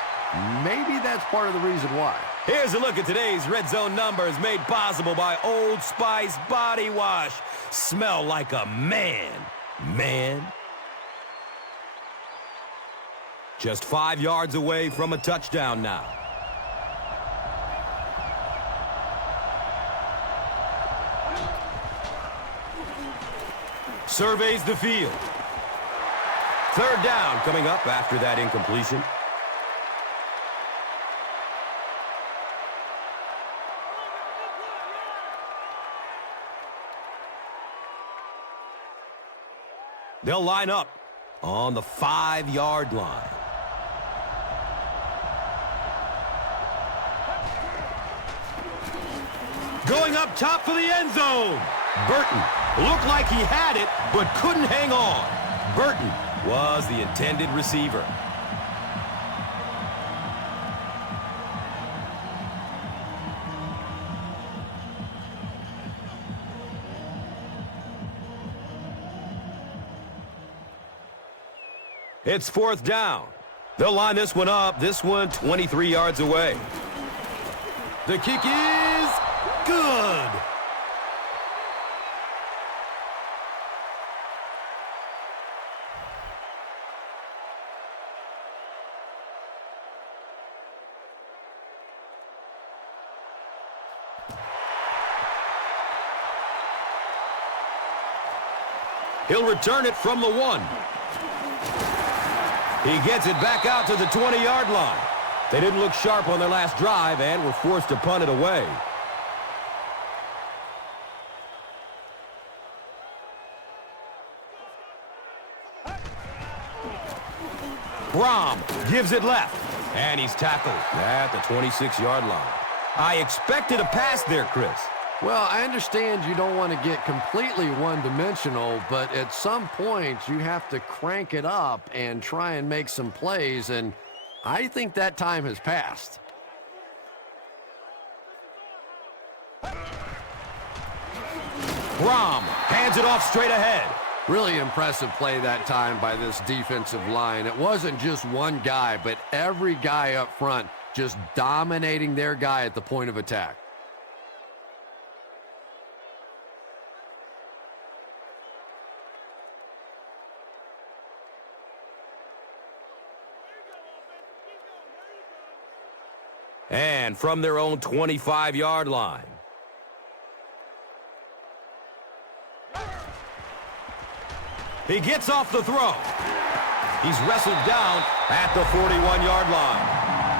Maybe that's part of the reason why. Here's a look at today's Red Zone numbers made possible by Old Spice Body Wash. Smell like a man. Just 5 yards away from a touchdown now. Surveys the field. 3rd down coming up after that incompletion. They'll line up on the 5-yard line. Going up top for the end zone. Burton looked like he had it, but couldn't hang on. Burton was the intended receiver. It's 4th down. They'll line this one up. This one 23 yards away. The kick is good. He'll return it from the 1. He gets it back out to the 20-yard line. They didn't look sharp on their last drive and were forced to punt it away. Brom gives it left, and he's tackled at the 26-yard line. I expected a pass there, Chris. Well, I understand you don't want to get completely one-dimensional, but at some point you have to crank it up and try and make some plays, and I think that time has passed. Brom hands it off straight ahead. Really impressive play that time by this defensive line. It wasn't just one guy, but every guy up front just dominating their guy at the point of attack. And from their own 25-yard line. He gets off the throw. He's wrestled down at the 41-yard line.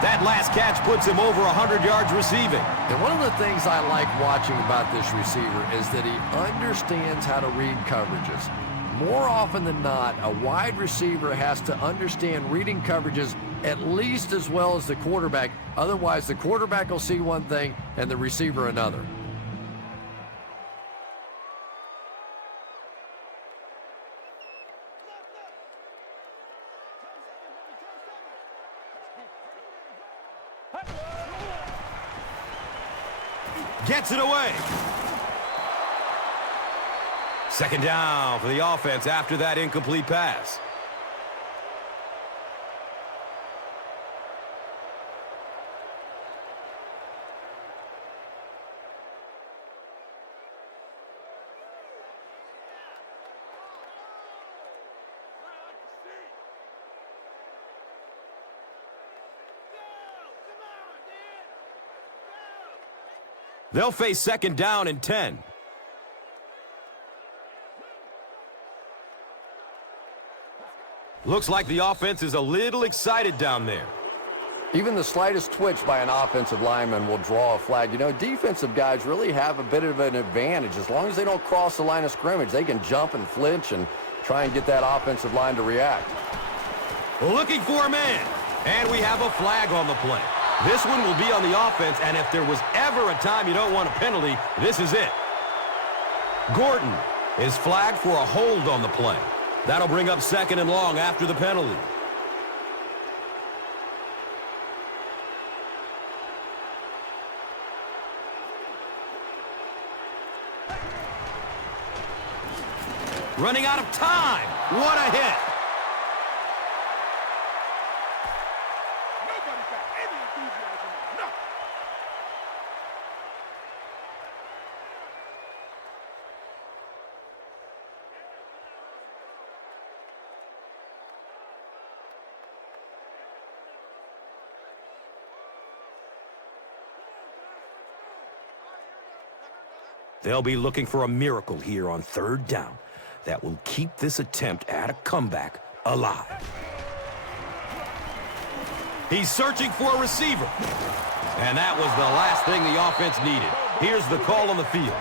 That last catch puts him over 100 yards receiving. And one of the things I like watching about this receiver is that he understands how to read coverages. More often than not, a wide receiver has to understand reading coverages at least as well as the quarterback. Otherwise, the quarterback will see one thing and the receiver another. Gets it away. 2nd down for the offense after that incomplete pass. They'll face 2nd down and 10. Looks like the offense is a little excited down there. Even the slightest twitch by an offensive lineman will draw a flag. You know, defensive guys really have a bit of an advantage. As long as they don't cross the line of scrimmage, they can jump and flinch and try and get that offensive line to react. Looking for a man. And we have a flag on the play. This one will be on the offense, and if there was ever a time you don't want a penalty, this is it. Gordon is flagged for a hold on the play. That'll bring up 2nd and long after the penalty. Running out of time. What a hit. Nobody's got any enthusiasm. No. They'll be looking for a miracle here on 3rd down that will keep this attempt at a comeback alive. He's searching for a receiver. And that was the last thing the offense needed. Here's the call on the field.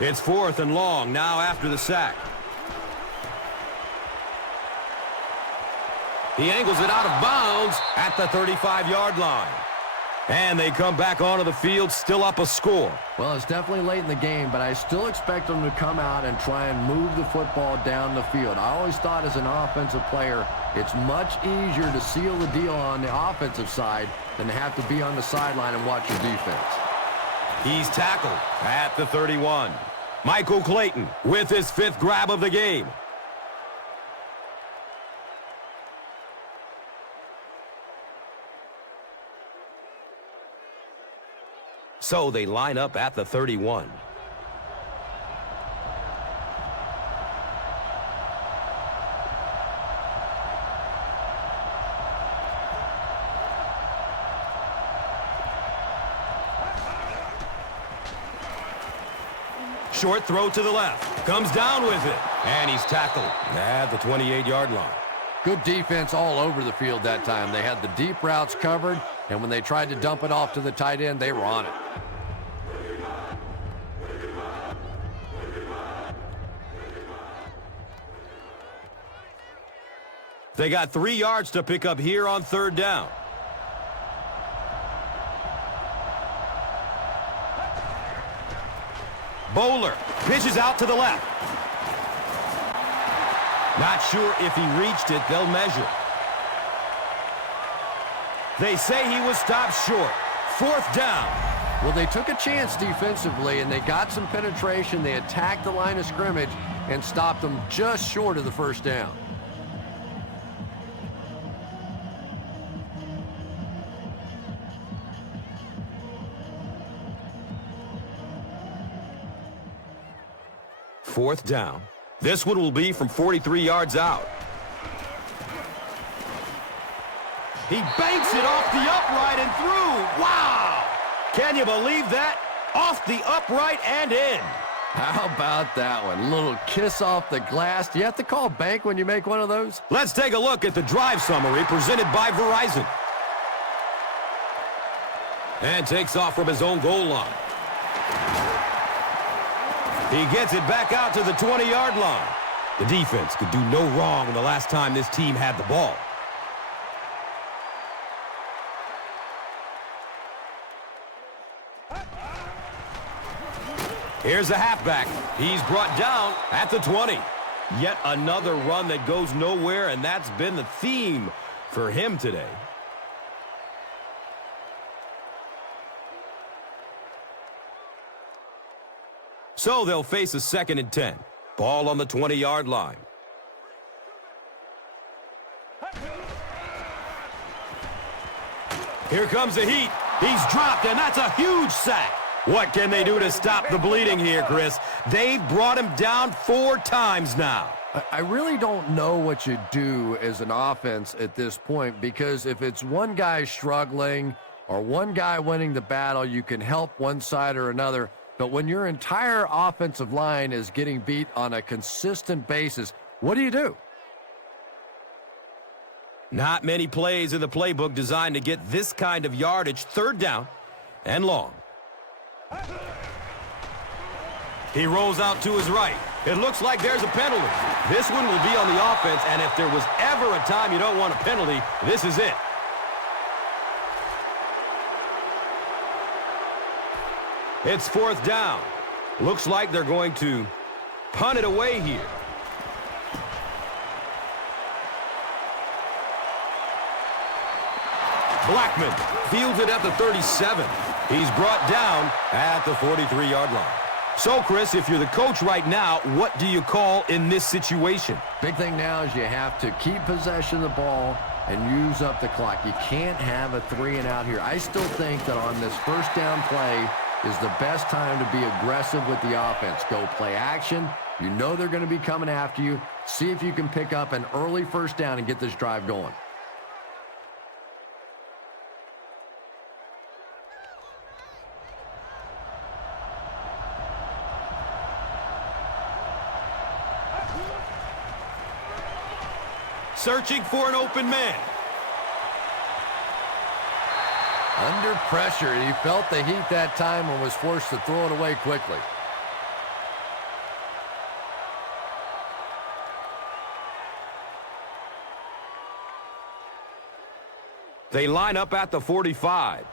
It's 4th and long now after the sack. He angles it out of bounds at the 35-yard line. And they come back onto the field, still up a score. Well, it's definitely late in the game, but I still expect them to come out and try and move the football down the field. I always thought as an offensive player, it's much easier to seal the deal on the offensive side than to have to be on the sideline and watch your defense. He's tackled at the 31. Michael Clayton with his 5th grab of the game. So they line up at the 31. Short throw to the left. Comes down with it. And he's tackled at the 28-yard line. Good defense all over the field that time. They had the deep routes covered, and when they tried to dump it off to the tight end, they were on it. They got 3 yards to pick up here on 3rd down. Boller pitches out to the left. Not sure if he reached it. They'll measure. They say he was stopped short. 4th down. Well, they took a chance defensively, and they got some penetration. They attacked the line of scrimmage and stopped them just short of the 1st down. Fourth down. This one will be from 43 yards out. He banks it off the upright and through. Wow! Can you believe that? Off the upright and in. How about that one? A little kiss off the glass. Do you have to call bank when you make one of those? Let's take a look at the drive summary presented by Verizon. And takes off from his own goal line. He gets it back out to the 20-yard line. The defense could do no wrong the last time this team had the ball. Here's the halfback. He's brought down at the 20. Yet another run that goes nowhere, and that's been the theme for him today. So they'll face a 2nd and 10. Ball on the 20-yard line. Here comes the heat. He's dropped, and that's a huge sack. What can they do to stop the bleeding here, Chris? They've brought him down 4 times now. I really don't know what you do as an offense at this point, because if it's one guy struggling or one guy winning the battle, you can help one side or another. But when your entire offensive line is getting beat on a consistent basis, what do you do? Not many plays in the playbook designed to get this kind of yardage. 3rd down and long. He rolls out to his right. It looks like there's a penalty. This one will be on the offense, and if there was ever a time you don't want a penalty, this is it. It's 4th down. Looks like they're going to punt it away here. Blackman fields it at the 37. He's brought down at the 43-yard line. So, Chris, if you're the coach right now, what do you call in this situation? Big thing now is you have to keep possession of the ball and use up the clock. You can't have a 3-and-out here. I still think that on this 1st down play is the best time to be aggressive with the offense. Go play action. You know they're going to be coming after you. See if you can pick up an early 1st down and get this drive going. Searching for an open man. Under pressure, he felt the heat that time and was forced to throw it away quickly. They line up at the 45.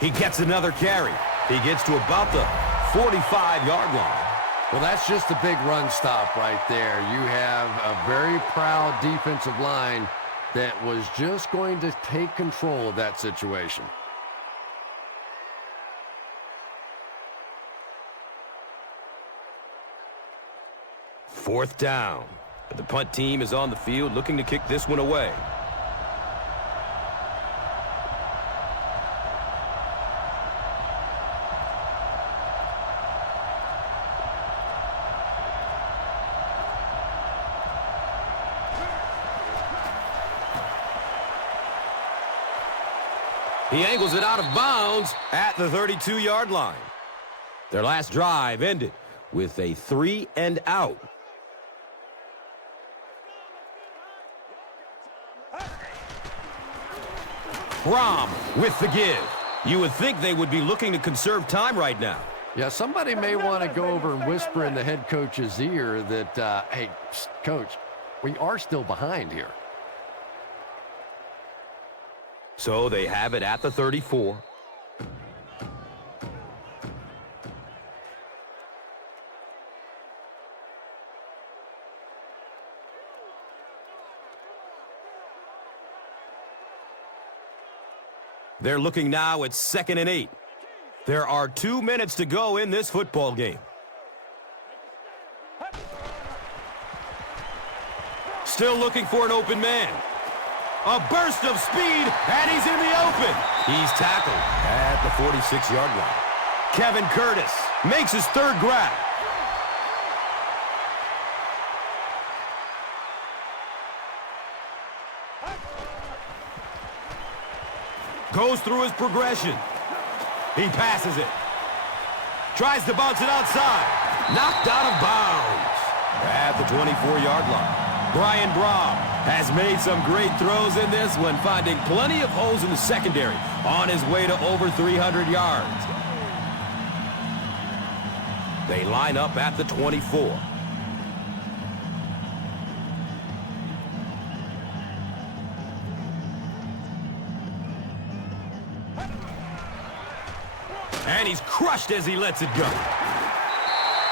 He gets another carry. He gets to about the 45-yard line. Well, that's just a big run stop right there. You have a very proud defensive line that was just going to take control of that situation. Fourth down. The punt team is on the field looking to kick this one away. He angles it out of bounds at the 32-yard line. Their last drive ended with a 3-and-out. Rom with the give. You would think they would be looking to conserve time right now. Yeah, somebody may want to go over and whisper in the head coach's ear that, hey, coach, we are still behind here. So they have it at the 34. They're looking now at 2nd and 8. There are 2 minutes to go in this football game. Still looking for an open man. A burst of speed, and he's in the open. He's tackled at the 46-yard line. Kevin Curtis makes his third grab. Goes through his progression. He passes it. Tries to bounce it outside. Knocked out of bounds at the 24-yard line. Brian Braum has made some great throws in this one, finding plenty of holes in the secondary on his way to over 300 yards. They line up at the 24. And he's crushed as he lets it go.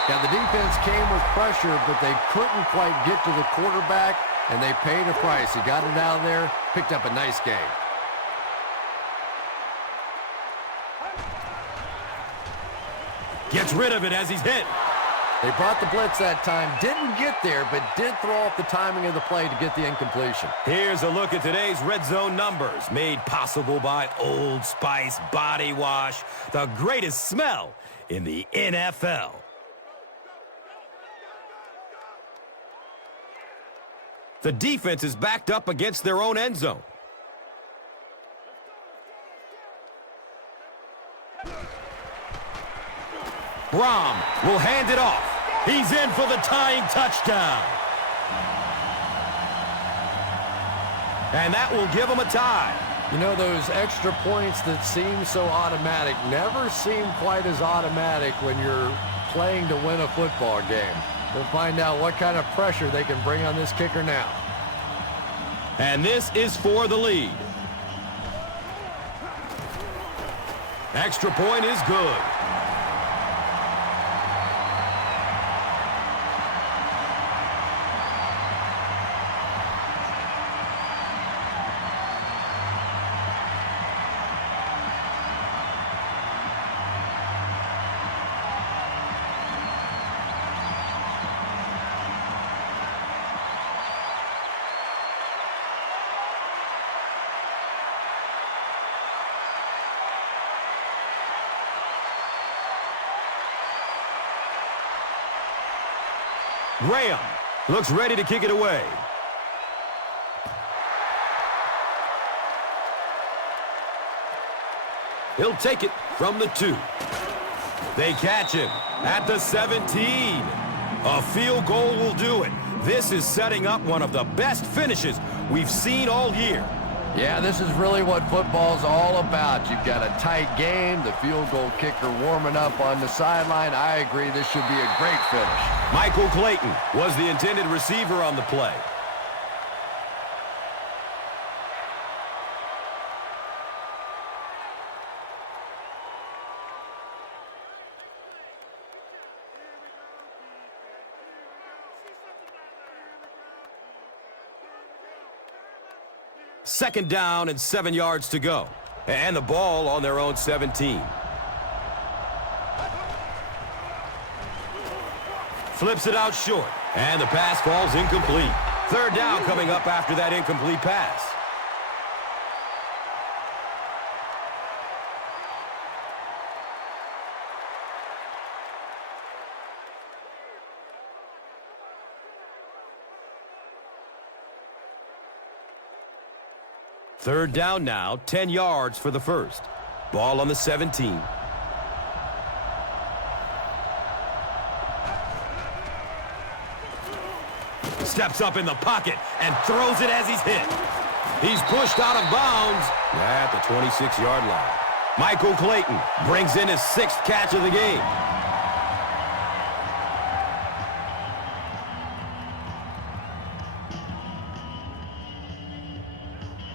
Yeah, the defense came with pressure, but they couldn't quite get to the quarterback, and they paid a price. He got it out of there, picked up a nice gain. Gets rid of it as he's hit. They brought the blitz that time, didn't get there, but did throw off the timing of the play to get the incompletion. Here's a look at today's red zone numbers, made possible by Old Spice Body Wash, the greatest smell in the NFL. The defense is backed up against their own end zone. Rom will hand it off. He's in for the tying touchdown. And that will give him a tie. You know, those extra points that seem so automatic never seem quite as automatic when you're playing to win a football game. We'll find out what kind of pressure they can bring on this kicker now. And this is for the lead. Extra point is good. Graham looks ready to kick it away. He'll take it from the 2. They catch him at the 17. A field goal will do it. This is setting up one of the best finishes we've seen all year. Yeah, this is really what football's all about. You've got a tight game, the field goal kicker warming up on the sideline. I agree, this should be a great finish. Michael Clayton was the intended receiver on the play. Second down and 7 yards to go. And the ball on their own 17. Flips it out short. And the pass falls incomplete. Third down coming up after that incomplete pass. Third down now, 10 yards for the first. Ball on the 17. Steps up in the pocket and throws it as he's hit. He's pushed out of bounds at the 26-yard line. Michael Clayton brings in his 6th catch of the game.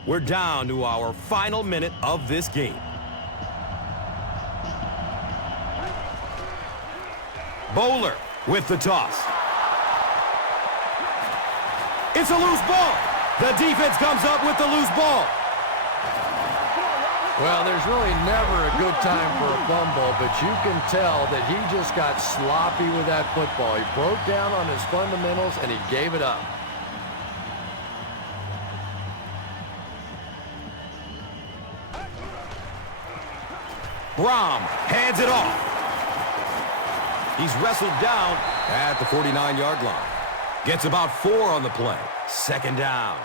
We're down to our final minute of this game. Boller with the toss. It's a loose ball. The defense comes up with the loose ball. Well, there's really never a good time for a fumble, but you can tell that he just got sloppy with that football. He broke down on his fundamentals, and he gave it up. Brom hands it off. He's wrestled down at the 49-yard line. Gets about 4 on the play. Second down.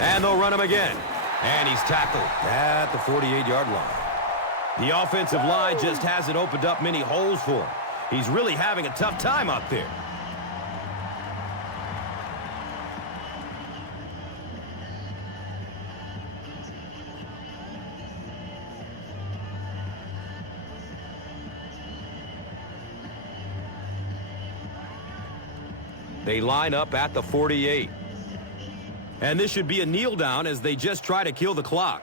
And they'll run him again. And he's tackled at the 48-yard line. The offensive line just hasn't opened up many holes for him. He's really having a tough time out there. They line up at the 48. And this should be a kneel down as they just try to kill the clock.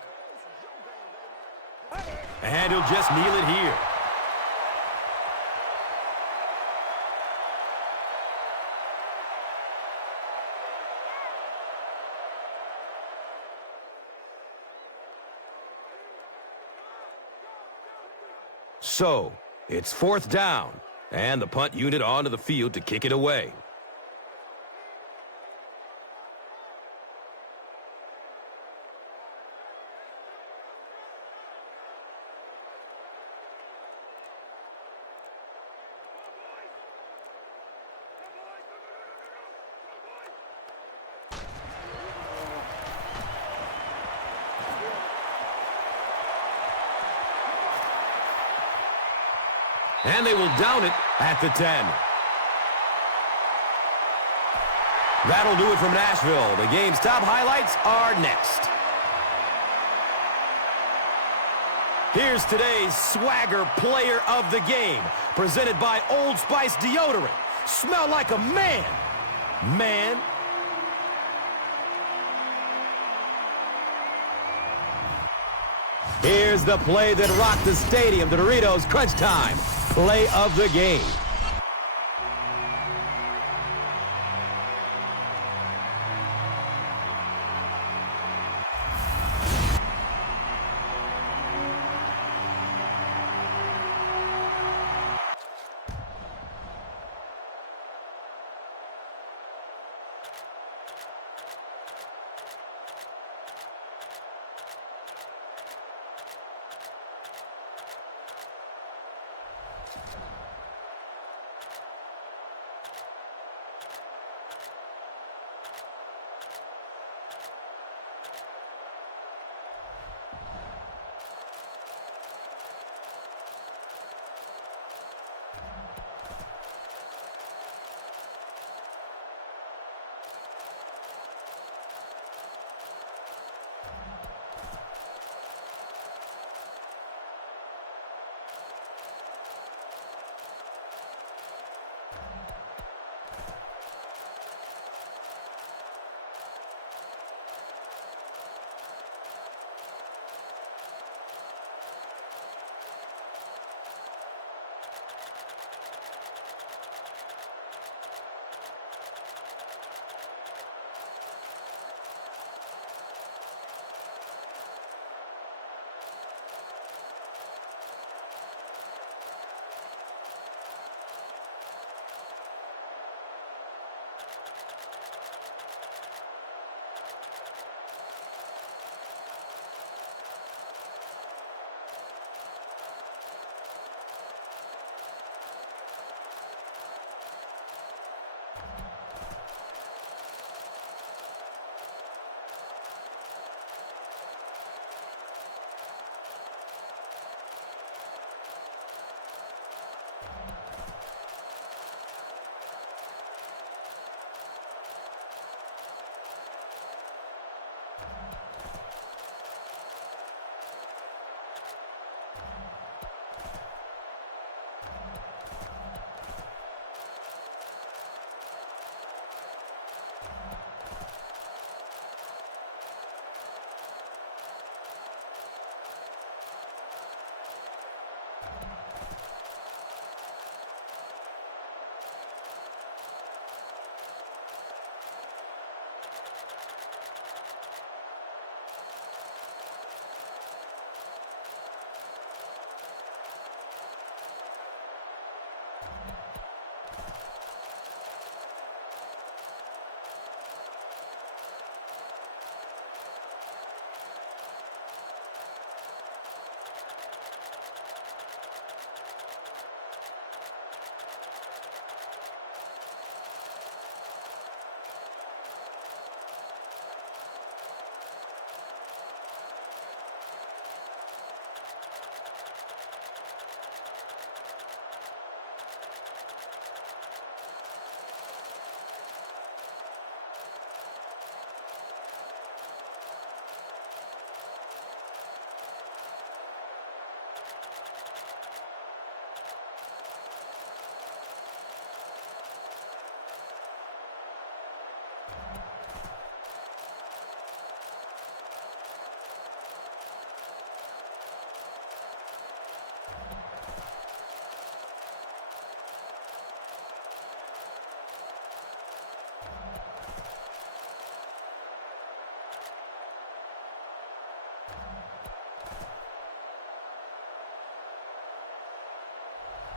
And he'll just kneel it here. So, it's 4th down, and the punt unit onto the field to kick it away. And they will down it at the 10. That'll do it from Nashville. The game's top highlights are next. Here's today's Swagger Player of the Game, presented by Old Spice Deodorant. Smell like a man. Man. Here's the play that rocked the stadium, the Doritos Crunch Time Play of the Game.